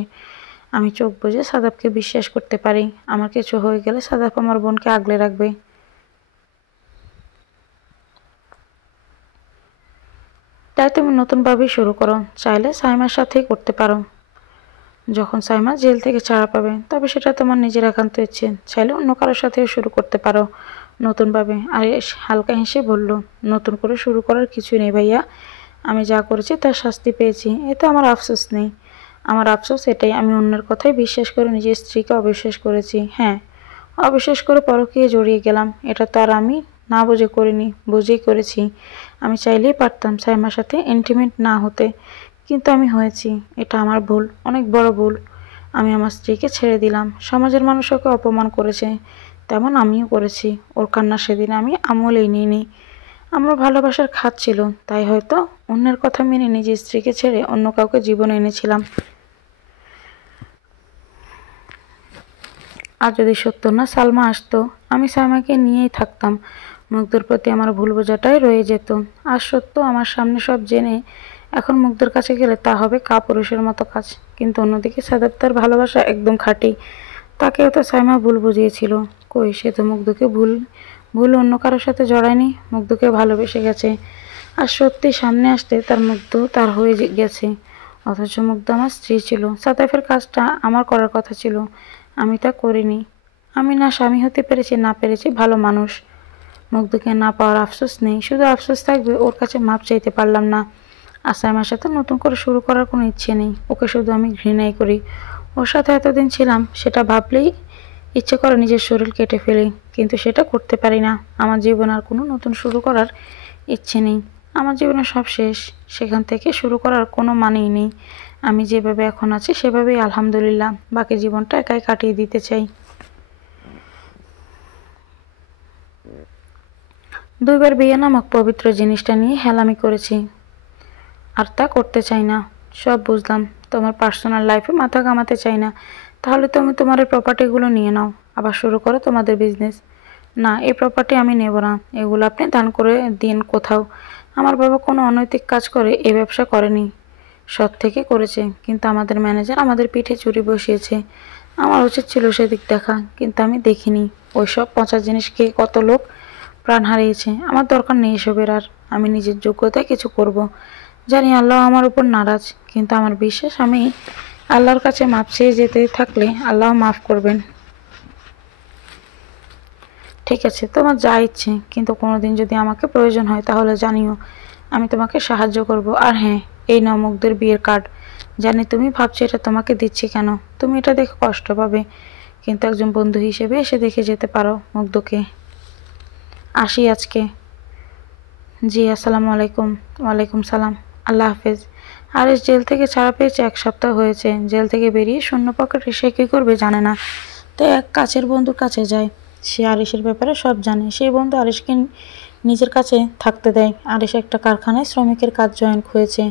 আমি চোখ বুজে সাদাফকে বিশ্বাস করতে পারি। আমার কিছু হয়ে গেলে সাদাফ আমার বোনকে আগলে রাখবে। তাই তুমি নতুনভাবেই শুরু করো। চাইলে সাইমার সাথেই করতে পারো। যখন সাইমা জেল থেকে ছাড়া পাবে তবে সেটা তোমার নিজের একান্ত ইচ্ছে। চাইলে অন্য কারোর সাথেও শুরু করতে পারো নতুনভাবে। আর হালকা হেসে বলল, নতুন করে শুরু করার কিছু নেই ভাইয়া। আমি যা করেছি তার শাস্তি পেয়েছি, এতে আমার আফসোস নেই। আমার আফসোস এটাই, আমি অন্যের কথাই বিশ্বাস করে নিজের স্ত্রীকে অবিশ্বাস করেছি। হ্যাঁ, অবিশ্বাস করে পরকীয়ায় জড়িয়ে গেলাম। এটা তো আর আমি না বুঝে করিনি, বুঝেই করেছি। আমি চাইলেই পারতাম সাইমার সাথে ইন্টিমেট না হতে, কিন্তু আমি হয়েছি। এটা আমার ভুল, অনেক বড় ভুল। আমি আমার স্ত্রীকে ছেড়ে দিলাম। সমাজের মানুষ ওকে অপমান করেছে, তেমন আমিও করেছি। ওর কান্না সেদিন আমি আমলেই নিইনি। আমার ভালোবাসার খাত ছিল, তাই হয়তো অন্যের কথা মেনে নিজের স্ত্রীকে ছেড়ে অন্য কাউকে জীবনে এনেছিলাম। আর যদি সত্য না সালমা আসতো, আমি সালমাকে নিয়েই থাকতাম। মুগ্ধর প্রতি আমার ভুল বোঝাটাই রয়ে যেত। আর সত্য আমার সামনে সব জেনে এখন মুগ্ধর কাছে গেলে তা হবে কাপুরুষের মতো কাজ। কিন্তু অন্যদিকে সাদাব তার ভালোবাসা একদম খাঁটি। তাকেও তো সাইমা ভুল বুঝিয়েছিল। কই, সে তো মুগ্ধকে ভুল ভুল অন্য কারোর সাথে জড়ায়নি, মুগ্ধকে ভালোবেসে গেছে। আর সত্যি সামনে আসতে তার মুগ্ধ তার হয়ে গেছে। অথচ মুগ্ধ আমার স্ত্রী ছিল। সাদাফের কাজটা আমার করার কথা ছিল, আমি তা করিনি। আমি না স্বামী হতে পেরেছি, না পেরেছি ভালো মানুষ। মুগ্ধকে না পাওয়ার আফসোস নেই, শুধু আফসোস থাকবে ওর কাছে মাপ চাইতে পারলাম না। আর সাইমার সাথে নতুন করে শুরু করার কোনো ইচ্ছে নেই। ওকে শুধু আমি ঘৃণাই করি। ওর সাথে এতদিন ছিলাম সেটা ভাবলেই ইচ্ছে করে নিজের শরীর কেটে ফেলি, কিন্তু সেটা করতে পারি না। আমার জীবন আর কোনো নতুন শুরু করার ইচ্ছে নেই। আমার জীবনে সব শেষ, সেখান থেকে শুরু করার কোনো মানেই নেই। আমি যেভাবে এখন আছি সেভাবেই আলহামদুলিল্লাহ, বাকি জীবনটা একাই কাটিয়ে দিতে চাই। 2বার বিয়ে নামক পবিত্র জিনিসটা নিয়ে হেলামি করেছি, আর তা করতে চাই না। সব বুঝলাম, তোমার পার্সোনাল লাইফে মাথা ঘামাতে চাই না। তাহলে তুমি তোমার এই প্রপার্টিগুলো নিয়ে নাও, আবার শুরু করো তোমাদের বিজনেস। না, এই প্রপার্টি আমি নেব না, এগুলো আপনি দান করে দিন কোথাও। আমার বাবা কোনো অনৈতিক কাজ করে এই ব্যবসা করেনি, সৎ থেকে করেছে, কিন্তু আমাদের ম্যানেজার আমাদের পিঠে চুরি বসিয়েছে। আমার উচিত ছিল সেদিক দেখা, কিন্তু আমি দেখিনি। ওইসব পচা জিনিস খেয়ে কত লোক প্রাণ হারিয়েছে। আমার দরকার নেই এসবের আর। আমি নিজের যোগ্যতায় কিছু করব। জানি আল্লাহ আমার উপর নারাজ, কিন্তু আমার বিশ্বাস আমি আল্লাহর কাছে মাপ চেয়ে যেতে থাকলে আল্লাহ মাফ করবেন। ঠিক আছে, তোমার যা ইচ্ছে, কিন্তু কোনোদিন যদি আমাকে প্রয়োজন হয় তাহলে জানিও, আমি তোমাকে সাহায্য করব। আর হ্যাঁ, এই নাও মুগ্ধের বিয়ের কার্ড। জানি তুমি ভাবছো এটা তোমাকে দিচ্ছি কেন, তুমি এটা দেখে কষ্ট পাবে, কিন্তু একজন বন্ধু হিসেবে এসে দেখে যেতে পারো মুগ্ধকে। আসি আজকে। জি, আসসালামু আলাইকুম। ওয়ালাইকুম সালাম। আল্লাহ হাফেজ। আরিস জেল থেকে ছাড়া পেয়েছে 1 সপ্তাহ হয়েছে। জেল থেকে বেরিয়ে শূন্য পকেটে সে কী করবে জানে না, তাই এক কাছের বন্ধুর কাছে যায়। সে আরিসের ব্যাপারে সব জানে। সেই বন্ধু আরিসকে নিজের কাছে থাকতে দেয়। আরিস একটা কারখানায় শ্রমিকের কাজ জয়েন হয়েছে।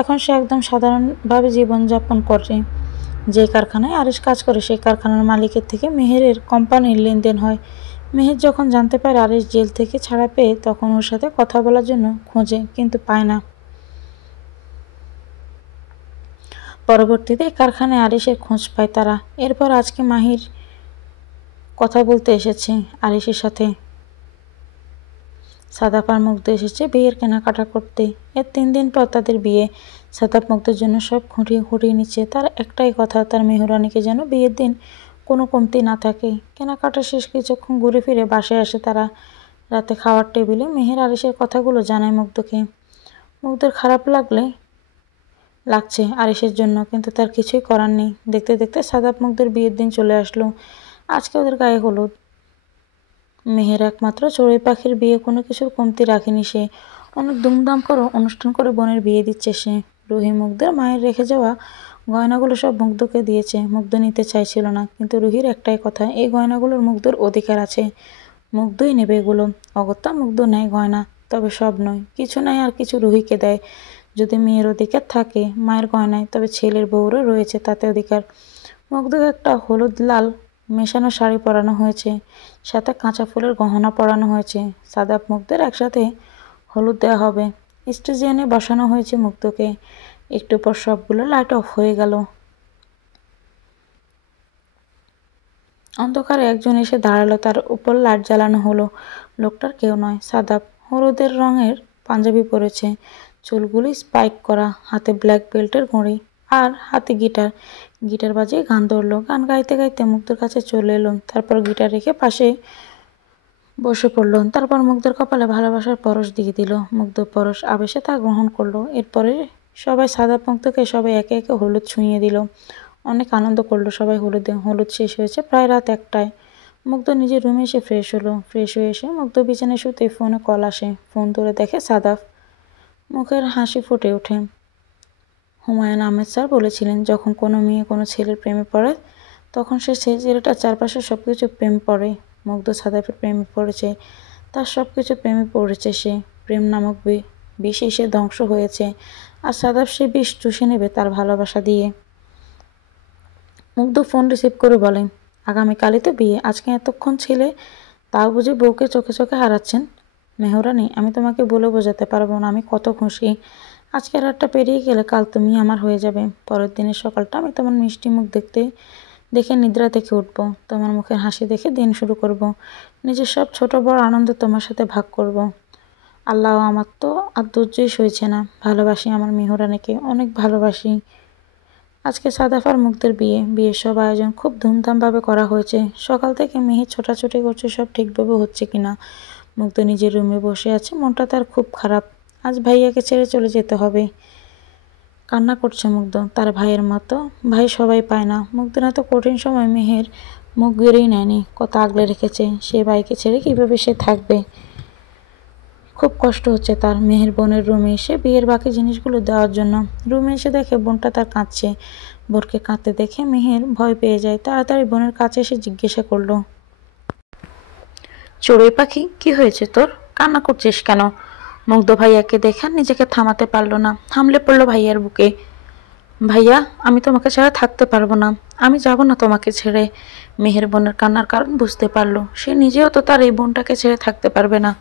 এখন সে একদম সাধারণভাবে জীবনযাপন করে। যে কারখানায় আরিস কাজ করে সেই কারখানার মালিকের থেকে মেহেরের কোম্পানির লেনদেন হয়। মেহের যখন জানতে পারে আরিস জেল থেকে ছাড়া পেয়ে, তখন ওর সাথে কথা বলার জন্য খোঁজে, কিন্তু পায় না। পরবর্তীতে কারখানায় আরিসের খোঁজ পায় তারা। এরপর আজকে মাহির কথা বলতে এসেছে আরিসের সাথে। সাদাপ আর মুগ্ধ এসেছে বিয়ের কেনাকাটা করতে। এর 3 দিন পর তাদের বিয়ে। সাদাপ মুগ্ধের জন্য সব খুঁটিয়ে খুঁটিয়ে নিচ্ছে। তার একটাই কথা, তার মেহরানিকে যেন বিয়ের দিন কোনো কমতি না থাকে। কেনাকাটা শেষ কিছুক্ষণ ঘুরে ফিরে বাসায় আসে তারা। রাতে খাওয়ার টেবিলে মেহের আরিসের কথাগুলো জানায় মুগ্ধকে। মুগ্ধের খারাপ লাগছে আরিসের জন্য, কিন্তু তার কিছুই করার নেই। দেখতে দেখতে সাদাপ মুগ্ধের বিয়ের দিন চলে আসলো। আজকে ওদের গায়ে হলুদ। মেহের একমাত্র চড়ুই পাখির বিয়ে, কোনো কিছুর কমতি রাখেনি সে। অনেক ধুমধাম করে অনুষ্ঠান করে বোনের বিয়ে দিচ্ছে সে। রুহি মুগ্ধের মায়ের রেখে যাওয়া গয়নাগুলো সব মুগ্ধকে দিয়েছে। মুগ্ধ নিতে চাইছিল না, কিন্তু রুহির একটাই কথা, এই গয়নাগুলোর মুগ্ধর অধিকার আছে, মুগ্ধই নেবে এগুলো। অগত্যা মুগ্ধ নেয় গয়না, তবে সব নয়, কিছু নেয় আর কিছু রুহিকে দেয়। যদি মেয়ের অধিকার থাকে মায়ের গয়নায়, তবে ছেলের বউরও রয়েছে তাতে অধিকার। মুগ্ধকে একটা হলুদ লাল মেশানো শাড়ি পরানো হয়েছে, সাথে কাঁচা ফুলের গহনা পরানো হয়েছে। সাদাপ মুগ্ধের একসাথে হলুদ দেওয়া হবে। স্টেজে এনে বসানো হয়েছে মুগ্ধকে। একটু পর সবগুলো লাইট অফ হয়ে গেল। অন্ধকারে একজন এসে দাঁড়ালো, তার উপর লাইট জ্বালানো হলো। লোকটার কেউ নয়, সাদাপ। হলুদের রঙের পাঞ্জাবি পরেছে, চুলগুলি স্পাইক করা, হাতে ব্ল্যাক বেল্টের ঘড়ি, আর হাতে গিটার। গিটার বাজিয়ে গান ধরলো। গান গাইতে গাইতে মুগ্ধের কাছে চলে এলো। তারপর গিটার রেখে পাশে বসে পড়ল। তারপর মুগ্ধের কপালে ভালোবাসার পরশ দিয়ে দিল। মুগ্ধ পরশ আবেশে তা গ্রহণ করলো। এরপরে সাদাপ মুগ্ধকে সবাই একে একে হলুদ ছুঁয়ে দিল। অনেক আনন্দ করলো সবাই হলুদে। হলুদ শেষ হয়েছে প্রায় রাত 1টায়। মুগ্ধ নিজের রুমে এসে ফ্রেশ হলো। ফ্রেশ হয়ে এসে মুগ্ধ বিছানায় শুতে ফোনে কল আসে। ফোন ধরে দেখে সাদাফ। মুখের হাসি ফুটে ওঠে। হুমায়ুন আহমেদ স্যার বলেছিলেন, যখন কোনো মেয়ে কোনো ছেলের প্রেমে পড়ে, তখন সেই ছেলেটার চারপাশে সব কিছু প্রেম পড়ে। মুগ্ধ সাদাফের প্রেমে পড়েছে, তার সব কিছু প্রেমে পড়েছে সে। প্রেম নামক বিষে সে ধ্বংস হয়েছে, আর সাদাফ সে বিষ চুষে নেবে তার ভালোবাসা দিয়ে। মুগ্ধ ফোন রিসিভ করে বলেন, আগামীকালই তো বিয়ে, আজকে এতক্ষণ ছিলে, তাও বুঝি বউকে চোখে চোখে হারাচ্ছেন। মেহরানি, আমি তোমাকে বলে বোঝাতে পারবো না আমি কত খুশি। আজকে রাতটা পেরিয়ে গেলে কাল তুমি আমার হয়ে যাবে। পরের দিনের সকালটা আমি তোমার মিষ্টি মুখ দেখে নিদ্রা থেকে উঠবো। তোমার মুখের হাসি দেখে দিন শুরু করব। নিজের সব ছোট বড় আনন্দ তোমার সাথে ভাগ করব। আল্লাহ, আমার তো আর ধৈর্যই সইছে না। ভালোবাসি আমার মেহরানিকে, অনেক ভালোবাসি। আজকে সাদাফ আর মুগ্ধের বিয়ে। বিয়ের সব আয়োজন খুব ধুমধামভাবে করা হয়েছে। সকাল থেকে মেহে ছোটাছুটি করছে সব ঠিকভাবে হচ্ছে কিনা। মুগ্ধ নিজের রুমে বসে আছে, মনটা তার খুব খারাপ। আজ ভাইয়াকে ছেড়ে চলে যেতে হবে। কান্না করছে মুগ্ধ, তার ভাইয়ের মতো ভাই সবাই পায় না। মুগ্ধের এত কঠিন সময় মেহের মুখ গেড়েই নেয়নি, কত আগলে রেখেছে। সে ভাইকে ছেড়ে কীভাবে সে থাকবে। খুব কষ্ট হচ্ছে তার। মেহের বোনের রুমে এসে বিয়ের বাকি জিনিসগুলো দেওয়ার জন্য রুমে এসে দেখে বোনটা তার কাঁদছে। বোনকে কাঁদতে দেখে মেহের ভয় পেয়ে যায়। তাড়াতাড়ি বোনের কাছে এসে জিজ্ঞাসা করলো, চড়ুই পাখি, কি হয়েছে তোর? কান্না করছিস কেন? মুগ্ধ ভাইয়াকে দেখে নিজেকে থামাতে পারলো না, হামলে পড়লো ভাইয়ার বুকে। ভাইয়া, আমি তোমাকে ছাড়া থাকতে পারবো না, আমি যাব না তোমাকে ছেড়ে। মেহের বোনের কান্নার কারণ বুঝতে পারলো। সে নিজেও তো তার এই বোনটাকে ছেড়ে থাকতে পারবে না।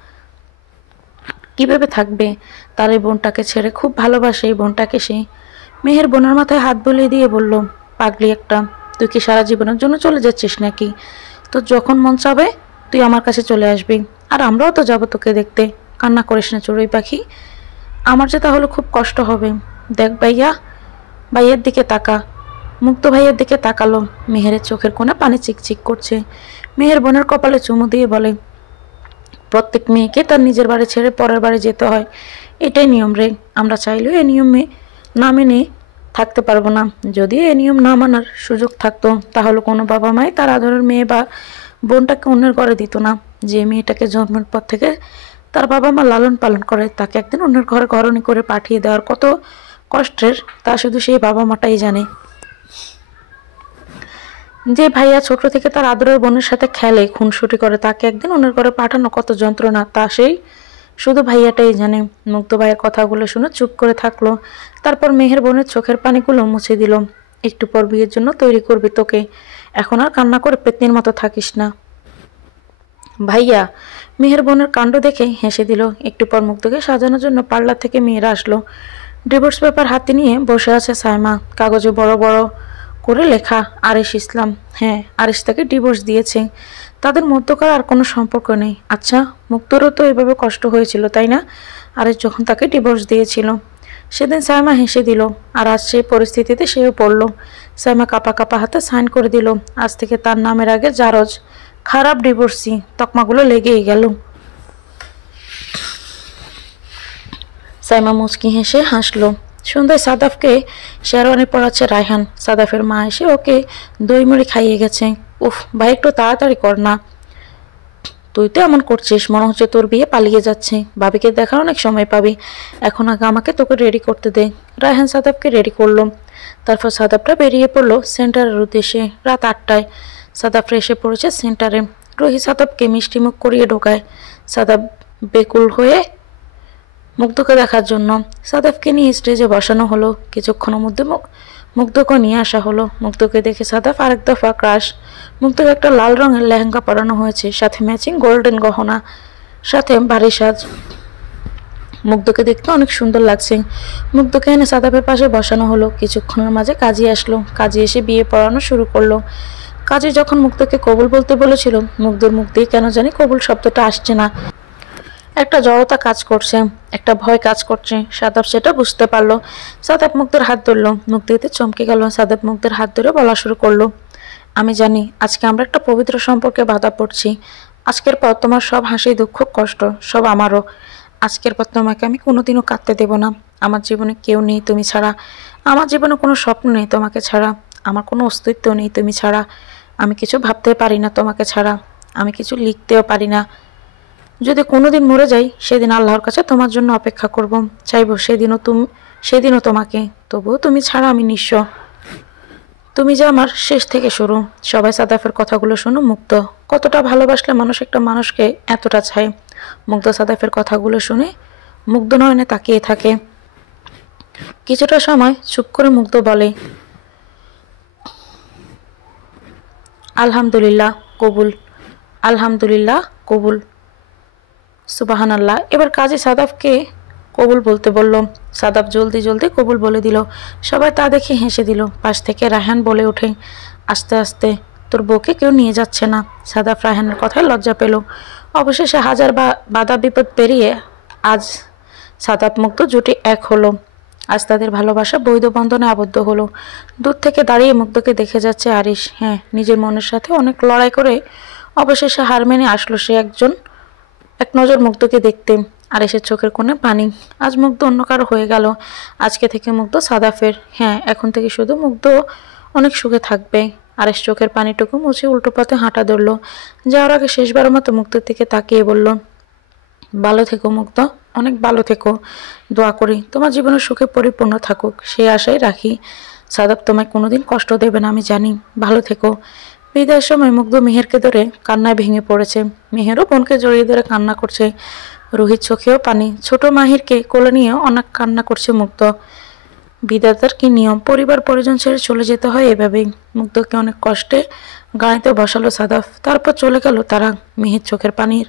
কিভাবে থাকবে? তার এই বোনটাকে ছেড়ে খুব ভালোবাসে এই বোনটাকে সে। মেহের বোনের মাথায় হাত বুলিয়ে দিয়ে বলল, পাগলি একটা, তুই কি সারা জীবনের জন্য চলে যাচ্ছিস নাকি? তো যখন মন চাবে তুই আমার কাছে চলে আসবি, আর আমরাও তো যাবো তোকে দেখতে। কান্না করিস না চড়ুই পাখি, আমার যে তাহলে খুব কষ্ট হবে। দেখ ভাইয়া, ভাইয়ের দিকে তাকা। মুক্ত ভাইয়ের দিকে তাকালো। মেহেরের চোখের কোণে পানি চিকচিক করছে। মেহের বোনের কপালে চুমু দিয়ে বলে, প্রত্যেক মেয়েকে তার নিজের বাড়ি ছেড়ে পরের বাড়ি যেতে হয়, এটাই নিয়ম রে। আমরা চাইলেও এই নিয়মে না মেনে থাকতে পারবো না। যদি এই নিয়ম না মানার সুযোগ থাকতো, তাহলে কোনো বাবা মাই তার আদরের মেয়ে বা বোনটাকে অন্যের ঘরে দিত না। যে মেয়েটাকে জন্মের পর থেকে তার বাবা মা লালন পালন করে, তাকে একদিন অন্যের ঘরে ঘরণী করে পাঠিয়ে দেওয়ার কত কষ্টের তা শুধু সেই বাবা মাটাই জানে। যে ভাইয়া ছোট থেকে তার আদরের বোনের সাথে খেলে, খুনসুটি করে, তাকে একদিন অন্যের ঘরে পাঠানো কত যন্ত্রণা তা সেই শুধু ভাইয়াটাই জানে। মুক্ত ভাইয়ের কথাগুলো শুনে চুপ করে থাকলো। তারপর মেহের বোনের চোখের পানিগুলো মুছে দিল। একটু পর বিয়ের জন্য তৈরি করবি তোকে, এখন আর কান্না করে পেতনির মতো থাকিস না। ভাইয়া মেহের বোনের কাণ্ড দেখে হেসে দিল। একটু পর মুক্তকে সাজানোর জন্য পার্লার থেকে মেয়েরা আসলো। ডিভোর্স পেপার হাতে নিয়ে বসে আছে সাইমা। কাগজে বড় বড় করে লেখা, আরিশ ইসলাম। হ্যাঁ, আরিশ তাকে ডিভোর্স দিয়েছে। তাদের মধ্যকার আর কোনো সম্পর্ক নেই। আচ্ছা, মুক্তরও তো এভাবে কষ্ট হয়েছিল তাই না, আরিশ যখন তাকে ডিভোর্স দিয়েছিল? সেদিন সাইমা হেসে দিল। আর আজ সেই পরিস্থিতিতে সেও পড়ল। সাইমা কাপা কাপা হাতে সাইন করে দিল। আজ থেকে তার নামের আগে জারজ, খারাপ ডিভোর্সি তকমাগুলো লেগেই গেল। সাইমা মুচকি হেসে হাসলো। সন্ধ্যায় সাদাফকে শেরওয়ানি পড়াচ্ছে রায়হান। সাদাফের মা এসে ওকে দই মুড়ি খাইয়ে গেছে। উফ ভাই, একটু তাড়াতাড়ি কর না। তুই তো এমন করছিস, মনে হচ্ছে তোর বিয়ে পালিয়ে যাচ্ছে। ভাবিকে দেখার অনেক সময় পাবি, এখন আগে আমাকে তোকে রেডি করতে দে। রায়হান সাদাফকে রেডি করলো। তারপর সাদাফটা বেরিয়ে পড়লো সেন্টারের উদ্দেশ্যে। রাত 8টায় সাদাফরা এসে পড়েছে সেন্টারে। রোহি সাদাফকে মিষ্টি মুখ করিয়ে ঢোকায়। সাদাফ বেকুল হয়ে মুগ্ধকে দেখার জন্য সাদাফকে নিয়ে স্টেজে বসানো হলো। কিছুক্ষণের মধ্যে মুগ্ধকে নিয়ে আসা হলো। মুগ্ধকে দেখে সাদাফ আরেক দফা ক্রাশ। মুগ্ধকে একটা লাল রঙের লেহেঙ্গা পরানো হয়েছে, সাথে ম্যাচিং গোল্ডেন গহনা, সাথে ভারী সাজ। মুগ্ধকে দেখতে অনেক সুন্দর লাগছে। মুগ্ধকে এনে সাদাফের পাশে বসানো হলো। কিছুক্ষণের মাঝে কাজী আসলো। কাজী এসে বিয়ে পড়ানো শুরু করলো। কাজী যখন মুগ্ধকে কবুল বলতে বলেছিল, মুগ্ধর মুখ দিয়ে কেন জানি কবুল শব্দটা আসছে না। একটা জড়তা কাজ করছে, একটা ভয় কাজ করছে। সাদাফ সেটা বুঝতে পারলো। সাদাফ মুগ্ধের হাত ধরলো। মুগ্ধেতে চমকে গেল। সাদাফ মুগ্ধের হাত ধরে বলা শুরু করলো, আমি জানি আজকে আমরা একটা পবিত্র সম্পর্কে বাধা পড়ছি। আজকের পর তোমার সব হাসি, দুঃখ, কষ্ট সব আমারও। আজকের পর তোমাকে আমি কোনোদিনও কাঁদতে দেব না। আমার জীবনে কেউ নেই তুমি ছাড়া। আমার জীবনে কোনো স্বপ্ন নেই তোমাকে ছাড়া। আমার কোনো অস্তিত্ব নেই তুমি ছাড়া। আমি কিছু ভাবতে পারি না তোমাকে ছাড়া। আমি কিছু লিখতেও পারি না। যদি কোনোদিন মরে যাই, সেদিন আল্লাহর কাছে তোমার জন্য অপেক্ষা করব। চাইবো সেদিনও তোমাকে। তবুও তুমি ছাড়া আমি নিঃস্ব। তুমি যে আমার শেষ থেকে শুরু। সবাই সাদাফের কথাগুলো শুনো মুগ্ধ। কতটা ভালোবাসলে মানুষ একটা মানুষকে এতটা চায়। মুগ্ধ সাদাফের কথাগুলো শুনে মুগ্ধ নয়নে তাকিয়ে থাকে। কিছুটা সময় চুপ করে মুগ্ধ বলে, আলহামদুলিল্লাহ কবুল, আলহামদুলিল্লাহ কবুল, সুবাহান আল্লাহ। এবার কাজী সাদাফকে কবুল বলতে বলল। সাদাফ জলদি জলদি কবুল বলে দিল। সবাই তা দেখে হেসে দিল। পাশ থেকে রায়হান বলে ওঠে, আস্তে আস্তে, তোর বউকে কেউ নিয়ে যাচ্ছে না। সাদাফ রায়হানের কথায় লজ্জা পেল। অবশেষে হাজার বাধা বিপদ পেরিয়ে আজ সাদাফ মুগ্ধ জুটি এক হলো। আজ তাদের ভালোবাসা বৈধ বন্ধনে আবদ্ধ হলো। দূর থেকে দাঁড়িয়ে মুগ্ধকে দেখে যাচ্ছে আরিশ। হ্যাঁ, নিজের মনের সাথে অনেক লড়াই করে অবশেষে হার মেনে আসলো সে। এক নজর মুগ্ধকে দেখতে। আরিশের চোখের কোণে পানি। আজ মুগ্ধ অন্য কারো হয়ে গেল। আজকে থেকে মুগ্ধ সাদাফের। হ্যাঁ, এখন থেকে শুধু মুগ্ধ অনেক সুখে থাকবে। আরেশ চোখের পানিটুকু মুছে উল্টো পথে হাঁটা ধরলো। যাওয়ার আগে শেষবারের মতো মুক্তোর দিকে তাকিয়ে বলল, ভালো থেকো মুক্ত, অনেক ভালো থেকো। দোয়া করি তোমার জীবনের সুখে পরিপূর্ণ থাকুক, সেই আশাই রাখি। সাদাব তোমায় কোনোদিন কষ্ট দেবে না আমি জানি, ভালো থেকো। বিদায়ের সময় মুগ্ধ মেহেরকে ধরে কান্নায় ভেঙে পড়েছে। মেহেরও বোনকে জড়িয়ে ধরে কান্না করছে। রোহিত চোখেও পানি। ছোট মাহিরকে কোলে নিয়ে অনেক কান্না করছে মুগ্ধ। বিধাতার কি নিয়ম, পরিবার পরিজন ছেড়ে চলে যেতে হয় এভাবেই। মুগ্ধকে অনেক কষ্টে গাড়িতে বসালো সাদাফ, তারপর চলে গেল তারা। মেহের চোখের পানির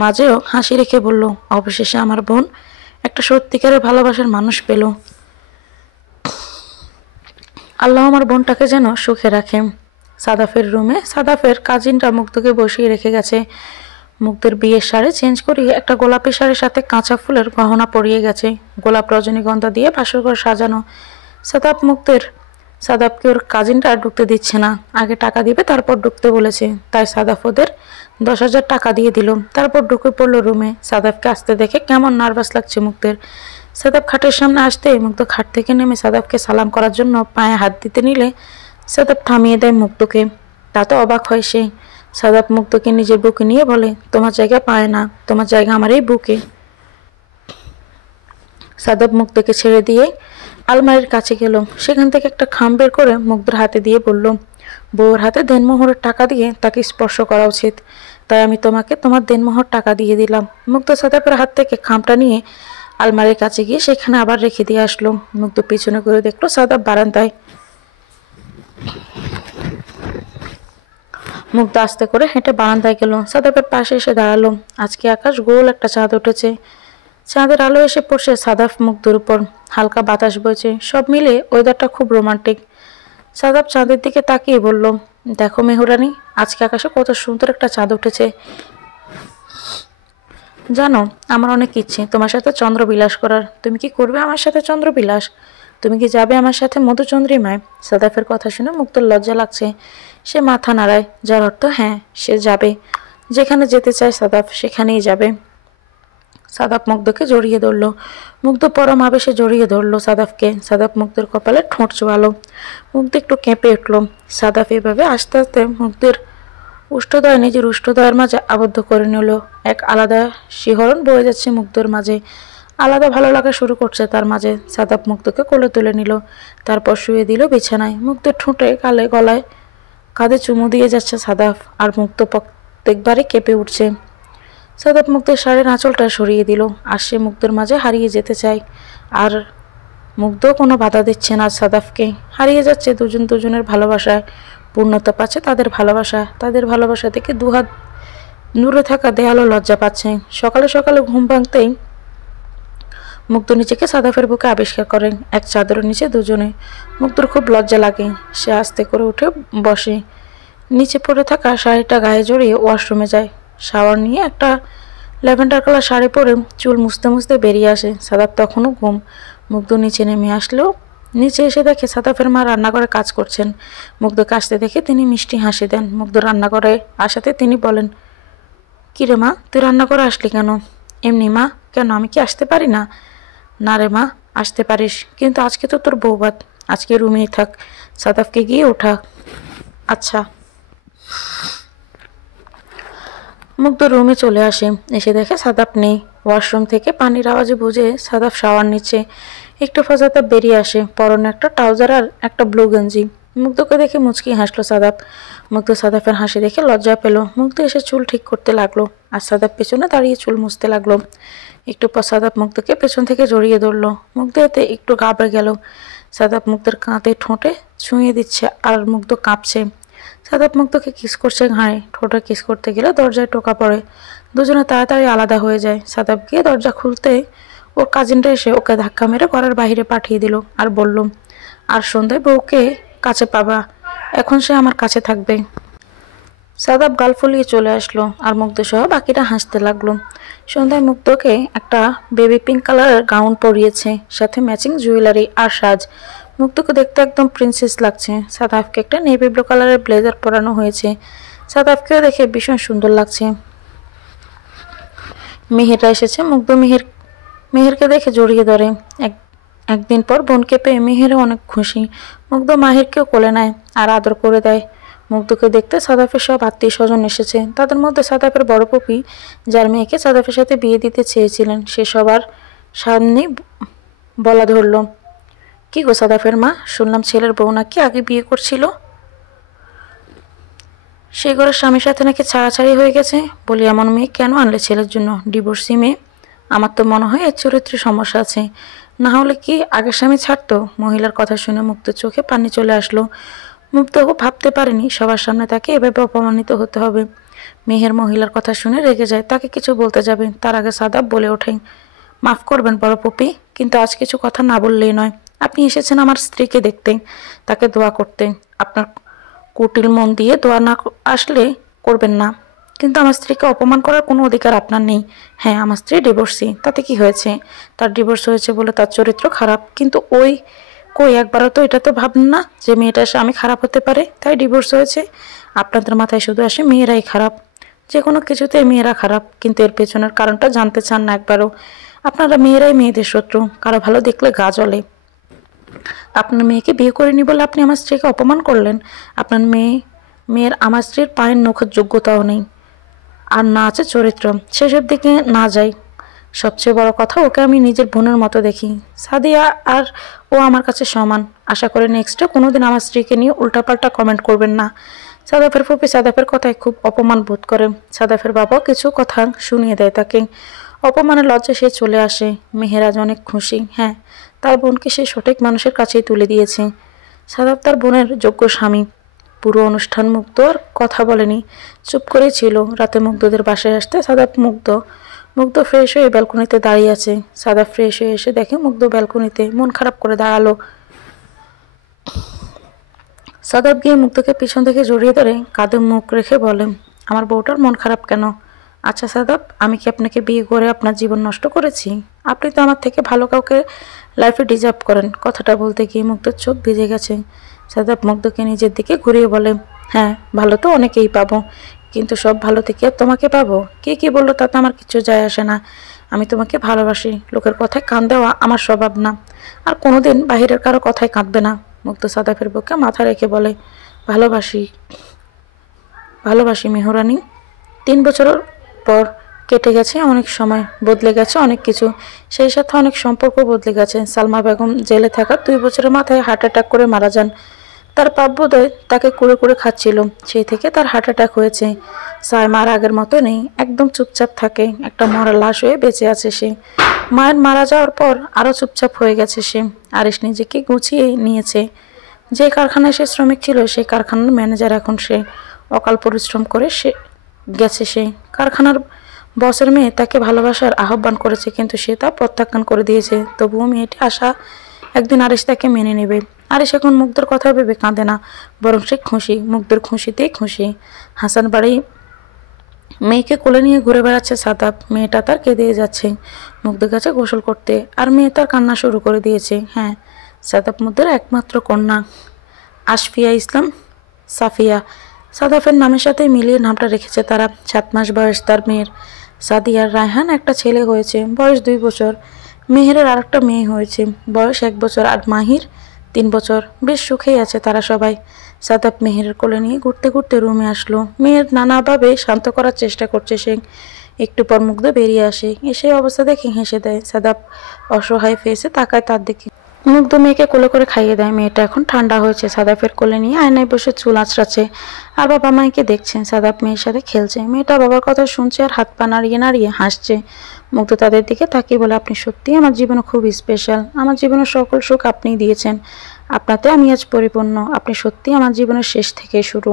মাঝেও হাসি রেখে বলল, অবশেষে আমার বোন একটা সত্যিকারের ভালোবাসার মানুষ পেল। আল্লাহ আমার বোনটাকে যেন সুখে রাখে। সাদাফের রুমে সাদাফের কাজিনরা মুগ্ধকে বসিয়ে রেখে গেছে। মুগ্ধের বিয়ের শাড়ি চেঞ্জ করিয়ে একটা গোলাপি শাড়ির সাথে কাঁচা ফুলের গহনা পরিয়ে গেছে। গোলাপ রজনীগন্ধা দিয়ে বাসরঘর সাজানো। সাদাফকে ওর কাজিনটা ঢুকতে দিচ্ছে না। আগে টাকা দিবে তারপর ঢুকতে বলেছে, তাই সাদাফ ওদের 10,000 টাকা দিয়ে দিল। তারপর ঢুকে পড়লো রুমে। সাদাফকে আসতে দেখে কেমন নার্ভাস লাগছে মুগ্ধের। সাদাফ খাটের সামনে আসতে মুগ্ধ খাট থেকে নেমে সাদাফকে সালাম করার জন্য পায়ে হাত দিতে নিলে সাদাফ থামিয়ে দেয় মুগ্ধকে। তাতে অবাক হয় সে। সাদাফ মুগ্ধকে নিজের বুকে নিয়ে বলে, তোমার জায়গা পায় না, তোমার জায়গা আমার এই বুকে। সাদাফ মুগ্ধকে ছেড়ে দিয়ে আলমারির কাছে গেল। সেখান থেকে একটা খাম বের করে মুগ্ধর হাতে দিয়ে বলল, বউয়ের হাতে দেনমোহরের টাকা দিয়ে তাকে স্পর্শ করা উচিত, তাই আমি তোমাকে তোমার দেনমোহর টাকা দিয়ে দিলাম। মুগ্ধ সাদাফের হাত থেকে খামটা নিয়ে আলমারির কাছে গিয়ে সেখানে আবার রেখে দিয়ে আসলো। মুগ্ধ পিছনে করে দেখলো সাদাফ বারান্দায়। মুগ্ধ আস্তে করে হেঁটে বারান্দায় গেল। সাদাফের পাশে এসে দাঁড়ালো। আজকে আকাশ গোল একটা চাঁদ উঠেছে। চাঁদের আলো এসে পড়ছে সাদাফ মুগ্ধর উপর। হালকা বাতাস বইছে। সব মিলে ওয়েদারটা খুব রোমান্টিক। সাদাফ চাঁদের দিকে তাকিয়ে বলল, দেখো মেহরানি, আজকে আকাশে কত সুন্দর একটা চাঁদ উঠেছে। জানো, আমার অনেক ইচ্ছে তোমার সাথে চন্দ্রবিলাস করার। তুমি কি করবে আমার সাথে চন্দ্রবিলাস? তুমি কি যাবে আমার সাথে মধুচন্দ্রিমায়? সাদাফের কথা শুনে মুগ্ধর লজ্জা লাগছে। সে মাথা নাড়ায়, যার অর্থ হ্যাঁ, সে যাবে। যেখানে যেতে চায় সাদাফ সেখানেই যাবে। সাদাফ মুগ্ধকে জড়িয়ে ধরল। মুগ্ধ পরম আবেশে জড়িয়ে ধরল সাদাফকে। সাদাফ মুগ্ধের কপালে ঠোঁট চোয়ালো। মুগ্ধ একটু কেঁপে উঠল। সাদাফ এভাবে আস্তে আস্তে মুগ্ধের উষ্ঠদয় নিজের উষ্ঠদয়ের মাঝে আবদ্ধ করে নিল। এক আলাদা শিহরণ বয়ে যাচ্ছে মুগ্ধর মাঝে। আলাদা ভালো লাগা শুরু করছে তার মাঝে। সাদাফ মুগ্ধকে কোলে তুলে নিল। তারপর শুয়ে দিল বিছানায়। মুগ্ধের ঠোঁটে গালে গলায় কাঁধে চুমু দিয়ে যাচ্ছে সাদাফ। আর মুগ্ধ প্রত্যেকবারই কেঁপে উঠছে। সাদাফ মুগ্ধের শাড়ির আঁচলটা সরিয়ে দিল। আর সে মুগ্ধের মাঝে হারিয়ে যেতে চায়। আর মুগ্ধ কোনো বাধা দিচ্ছে না সাদাফকে। হারিয়ে যাচ্ছে দুজন দুজনের ভালোবাসায়। পূর্ণতা পাচ্ছে তাদের ভালোবাসা। তাদের ভালোবাসা থেকে দুহাত দূরে থাকা দেয়ালও লজ্জা পাচ্ছে। সকালে সকালে ঘুম ভাঙতেই মুগ্ধ নিজেকে সাদাফের বুকে আবিষ্কার করেন। এক চাদরের নিচে দুজনে। মুগ্ধর খুব লজ্জা লাগে। সে আস্তে করে উঠে বসে। নিচে পড়ে থাকা শাড়িটা গায়ে জড়িয়ে ওয়াশরুমে যায়। শাওয়ার নিয়ে একটা ল্যাভেন্ডার কালার শাড়ি পরে চুল মুছতে মুছতে বেরিয়ে আসে। সাদাফ তখনও ঘুম। মুগ্ধ নিচে নেমে আসলেও নিচে এসে দেখে সাদাফের মা রান্নাঘরে কাজ করছেন। মুগ্ধকে আসতে দেখে তিনি মিষ্টি হাসি দেন। মুগ্ধ রান্নাঘরে আসাতে তিনি বলেন, কিরে মা, তুই রান্নাঘরে আসলি কেন? এমনি মা। কেন, আমি কি আসতে পারি না? না রে মা, আসতে পারিস, কিন্তু আজকে তো তোর বউভাত, আজকে রুমেই থাক। সাদাফকে গিয়ে ওঠা। আচ্ছা। মুগ্ধ রুমে চলে আসে। এসে দেখে সাদাফ নেই। ওয়াশরুম থেকে পানির আওয়াজে বুঝে সাদাফ শাওয়ার নিচ্ছে। একটু সাদাফ বেরিয়ে আসে। পরনে একটা ট্রাউজার আর একটা ব্লু গেঞ্জি। মুগ্ধকে দেখে মুচকি হাসলো সাদাফ। মুগ্ধ সাদাফের হাসি দেখে লজ্জা পেল। মুগ্ধ এসে চুল ঠিক করতে লাগলো। আর সাদাফ পেছনে দাঁড়িয়ে চুল মুছতে লাগলো। একটু পর সাদাফ মুগ্ধকে পেছন থেকে জড়িয়ে ধরলো। মুগ্ধ এতে একটু ঘাবড়ে গেল। সাদাফ মুগ্ধের কাঁধে ঠোঁটে ছুঁয়ে দিচ্ছে আর মুগ্ধ কাঁপছে। সাদাফ মুগ্ধকে কিস করছে ঘাড়ে। ঠোঁটে কিস করতে গেলে দরজায় টোকা পড়ে। দুজনে তাড়াতাড়ি আলাদা হয়ে যায়। সাদাফ গিয়ে দরজা খুলতে ওর কাজিনটা এসে ওকে ধাক্কা মেরে ঘরের বাইরে পাঠিয়ে দিল। আর বলল, আর সন্ধ্যায় বউকে কাছে পাবা, এখন সে আমার কাছে থাকবে। সাদাফ গাল ফুলিয়ে চলে আসলো। আর মুগ্ধ সহ বাকিটা হাসতে লাগলো। সন্ধ্যায় মুগ্ধকে একটা বেবি পিঙ্ক কালারের গাউন পরিয়েছে, সাথে ম্যাচিং জুয়েলারি আর সাজ। মুগ্ধকে দেখতে একদম প্রিন্সেস লাগছে। সাদাফকে একটা নেভি ব্লু কালারের ব্লেজার পরানো হয়েছে। সাদাফকেও দেখে ভীষণ সুন্দর লাগছে। মেহেররা এসেছে। মুগ্ধ মেহেরকে দেখে জড়িয়ে ধরে। একদিন পর বোনকে পেয়ে মেহেরও অনেক খুশি। মুগ্ধ মাহিরকেও কোলে নেয় আর আদর করে দেয়। মুগ্ধকে দেখতে সাদাফের সব আত্মীয় স্বজন এসেছে। তাদের মধ্যে সাদাফের বড় পপি, যার মেয়েকে সাদাফের সাথে বিয়ে দিতে চেয়েছিলেন, সে সবার সামনে বলা ধরল, কি গো সাদাফের মা, শুনলাম ছেলের বউ নাকি আগে বিয়ে করছিল, সেই ঘরের স্বামীর সাথে নাকি ছাড়াছাড়ি হয়ে গেছে। বলি এমন মেয়ে কেন আনলে ছেলের জন্য? ডিভোর্সি মেয়ে। আমার তো মনে হয় এর চরিত্রে সমস্যা আছে, না হলে কি আগের স্বামী ছাড়তো? মহিলার কথা শুনে মুক্তোর চোখে পানি চলে আসলো। মুক্তো ভাবতে পারেনি সবার সামনে তাকে এভাবে অপমানিত হতে হবে। মেহের মহিলার কথা শুনে রেগে যায়, তাকে কিছু বলতে যাবে তার আগে সাদাব বলে ওঠে, মাফ করবেন বড় পপি, কিন্তু আজ কিছু কথা না বললেই নয়। আপনি এসেছেন আমার স্ত্রীকে দেখতে, তাকে দোয়া করতে। আপনার কুটিল মন দিয়ে দোয়া না আসলে করবেন না, কিন্তু আমার স্ত্রীকে অপমান করার কোনো অধিকার আপনার নেই। হ্যাঁ, আমার স্ত্রী ডিভোর্সি, তাতে কি হয়েছে? তার ডিভোর্স হয়েছে বলে তার চরিত্র খারাপ, কিন্তু ওই কই একবারও তো এটা তো ভাবলেন না যে মেয়েটার স্বামী খারাপ হতে পারে, তাই ডিভোর্স হয়েছে। আপনাদের মাথায় শুধু আসে মেয়েরাই খারাপ, যে কোনো কিছুতে মেয়েরা খারাপ, কিন্তু এর পেছনের কারণটা জানতে চান না একবারও। আপনারা মেয়েরাই মেয়েদের শত্রু, কারো ভালো দেখলে গা জ্বলে। আপনার মেয়েকে বিয়ে করেনি বলে আপনি আমার স্ত্রীকে অপমান করলেন। আপনার মেয়ের আমার স্ত্রীর পায়ের নখের যোগ্যতাও নেই, আর না আছে চরিত্র। সেসব দিকে না যাই, সবচেয়ে বড় কথা ওকে আমি নিজের বোনের মতো দেখি। সাদিয়া আর ও আমার কাছে সমান। আশা করি নেক্সটে কোনোদিন আমার স্ত্রীকে নিয়ে উল্টাপাল্টা কমেন্ট করবেন না। সাদাফের ফুপি সাদাফের কথায় খুব অপমান বোধ করে। সাদাফের বাবাও কিছু কথা শুনিয়ে দেয় তাকে। অপমানের লজ্জা সে চলে আসে। মেহেরাজ অনেক খুশি। হ্যাঁ, তার বোনকে সে সঠিক মানুষের কাছেই তুলে দিয়েছে। সাদাফ তার বোনের যোগ্য স্বামী। পুরো অনুষ্ঠান মুগ্ধ আর কথা বলেনি, চুপ করেই ছিল। রাতে মুগ্ধদের বাসায় আসতে সাদাফ মুগ্ধ ফ্রেশ হয়ে ব্যালকনিতে দাঁড়িয়ে আছে। সাদাফ ফ্রেশ হয়ে এসে দেখে মুগ্ধ ব্যালকনিতে, মন খারাপ করে দাঁড়ালো। সাদাফ গিয়ে মুগ্ধকে পিছন থেকে জড়িয়ে ধরে কাঁধে মুখ রেখে বলে, আমার বউটার মন খারাপ কেন? আচ্ছা সাদাফ, আমি কি আপনাকে বিয়ে করে আপনার জীবন নষ্ট করেছি? আপনি তো আমার থেকে ভালো কাউকে লাইফে ডিজার্ভ করেন। কথাটা বলতে গিয়ে মুগ্ধর চোখ ভিজে গেছে। সাদাফ মুগ্ধকে নিজের দিকে ঘুরিয়ে বলে, হ্যাঁ, ভালো তো অনেকেই পাবো, কিন্তু সব ভালো থেকে আর তোমাকে পাবো? কে কি বললো তাতে আমার কিছু যায় আসে না। আমি তোমাকে ভালোবাসি, লোকের কথায় কান দেওয়া আমার স্বভাব না, আর কোনোদিন বাহিরের কারো কথায় কাঁদবে না। মুগ্ধ সাদাফের বুকে মাথা রেখে বলে, ভালোবাসি ভালোবাসি মেহরানি। 3 বছরের পর কেটে গেছে অনেক সময়, বদলে গেছে অনেক কিছু, সেই সাথে অনেক সম্পর্ক বদলে গেছে। সালমা বেগম জেলে থাকার 2 বছরের মাথায় হার্ট অ্যাটাক করে মারা যান। তার প্রাপ্যদয় তাকে কুড়ে কুড়ে খাচ্ছিল, সেই থেকে তার হার্ট অ্যাটাক হয়েছে। সায়মা আর আগের মতো নেই, একদম চুপচাপ থাকে, একটা মরা লাশ হয়ে বেঁচে আছে সে। মায়ের মারা যাওয়ার পর আরও চুপচাপ হয়ে গেছে সে। আরিশ নিজেকে গুছিয়ে নিয়েছে। যে কারখানায় সে শ্রমিক ছিল সেই কারখানার ম্যানেজার এখন সে। অকাল পরিশ্রম করে সে গেছে সে। কারখানার বসের মেয়ে তাকে ভালোবাসার আহ্বান করেছে, কিন্তু সে তা প্রত্যাখ্যান করে দিয়েছে। তবুও মেয়েটি আশা একদিন আরিশ তাকে মেনে নেবে। আরিশ এখন মুগ্ধর কথা ভেবে কাঁদে না, বরং সে খুশি, মুগ্ধর খুশিতেই খুশি। হাসান বাড়ি মেয়েকে কোলে নিয়ে ঘুরে বেড়াচ্ছে সাদাব। মেয়েটা তার কেঁদে যাচ্ছে মুগ্ধ গেছে গোসল করতে, আর মেয়ে তার কান্না শুরু করে দিয়েছে। হ্যাঁ, সাদাব মুগ্ধের একমাত্র কন্যা আশফিয়া ইসলাম সাফিয়া। সাদাফের নামের সাথে মিলিয়ে নামটা রেখেছে তারা। 7 মাস বয়স তার মেয়ের। সাদিয়ার রায়হান একটা ছেলে হয়েছে, বয়স 2 বছর। মেহেরের আরেকটা মেয়ে হয়েছে, বয়স 1 বছর। আর মাহির 3 বছর। বেশ সুখেই আছে তারা সবাই। সাদাব মেহেরের কোলে নিয়ে ঘুরতে ঘুরতে রুমে আসলো। মেয়ের নানাভাবে শান্ত করার চেষ্টা করছে সে। একটু পর মুগ্ধ বেরিয়ে আসে, এসে অবস্থা দেখে হেসে দেয়। সাদাব অসহায় ফেসে তাকায় তার দিকে। মুগ্ধ মেয়েকে কোলে করে খাইয়ে দেয়। মেয়েটা এখন ঠান্ডা হয়েছে। সাদাফের কোলে নিয়ে আয়নায় বসে চুল আঁচড়াচ্ছে, আর বাবা মাকে দেখছেন। সাদাব মেয়ের সাথে খেলছে, মেয়েটা বাবার কথা শুনছে আর হাত পা নাড়িয়ে নাড়িয়ে হাসছে। মুগ্ধ তাদের দিকে তাকিয়ে বলে, আপনি সত্যিই আমার জীবনে খুব স্পেশাল। আমার জীবনের সকল সুখ আপনিই দিয়েছেন, আপনাতে আমি আজ পরিপূর্ণ। আপনি সত্যিই আমার জীবনের শেষ থেকে শুরু।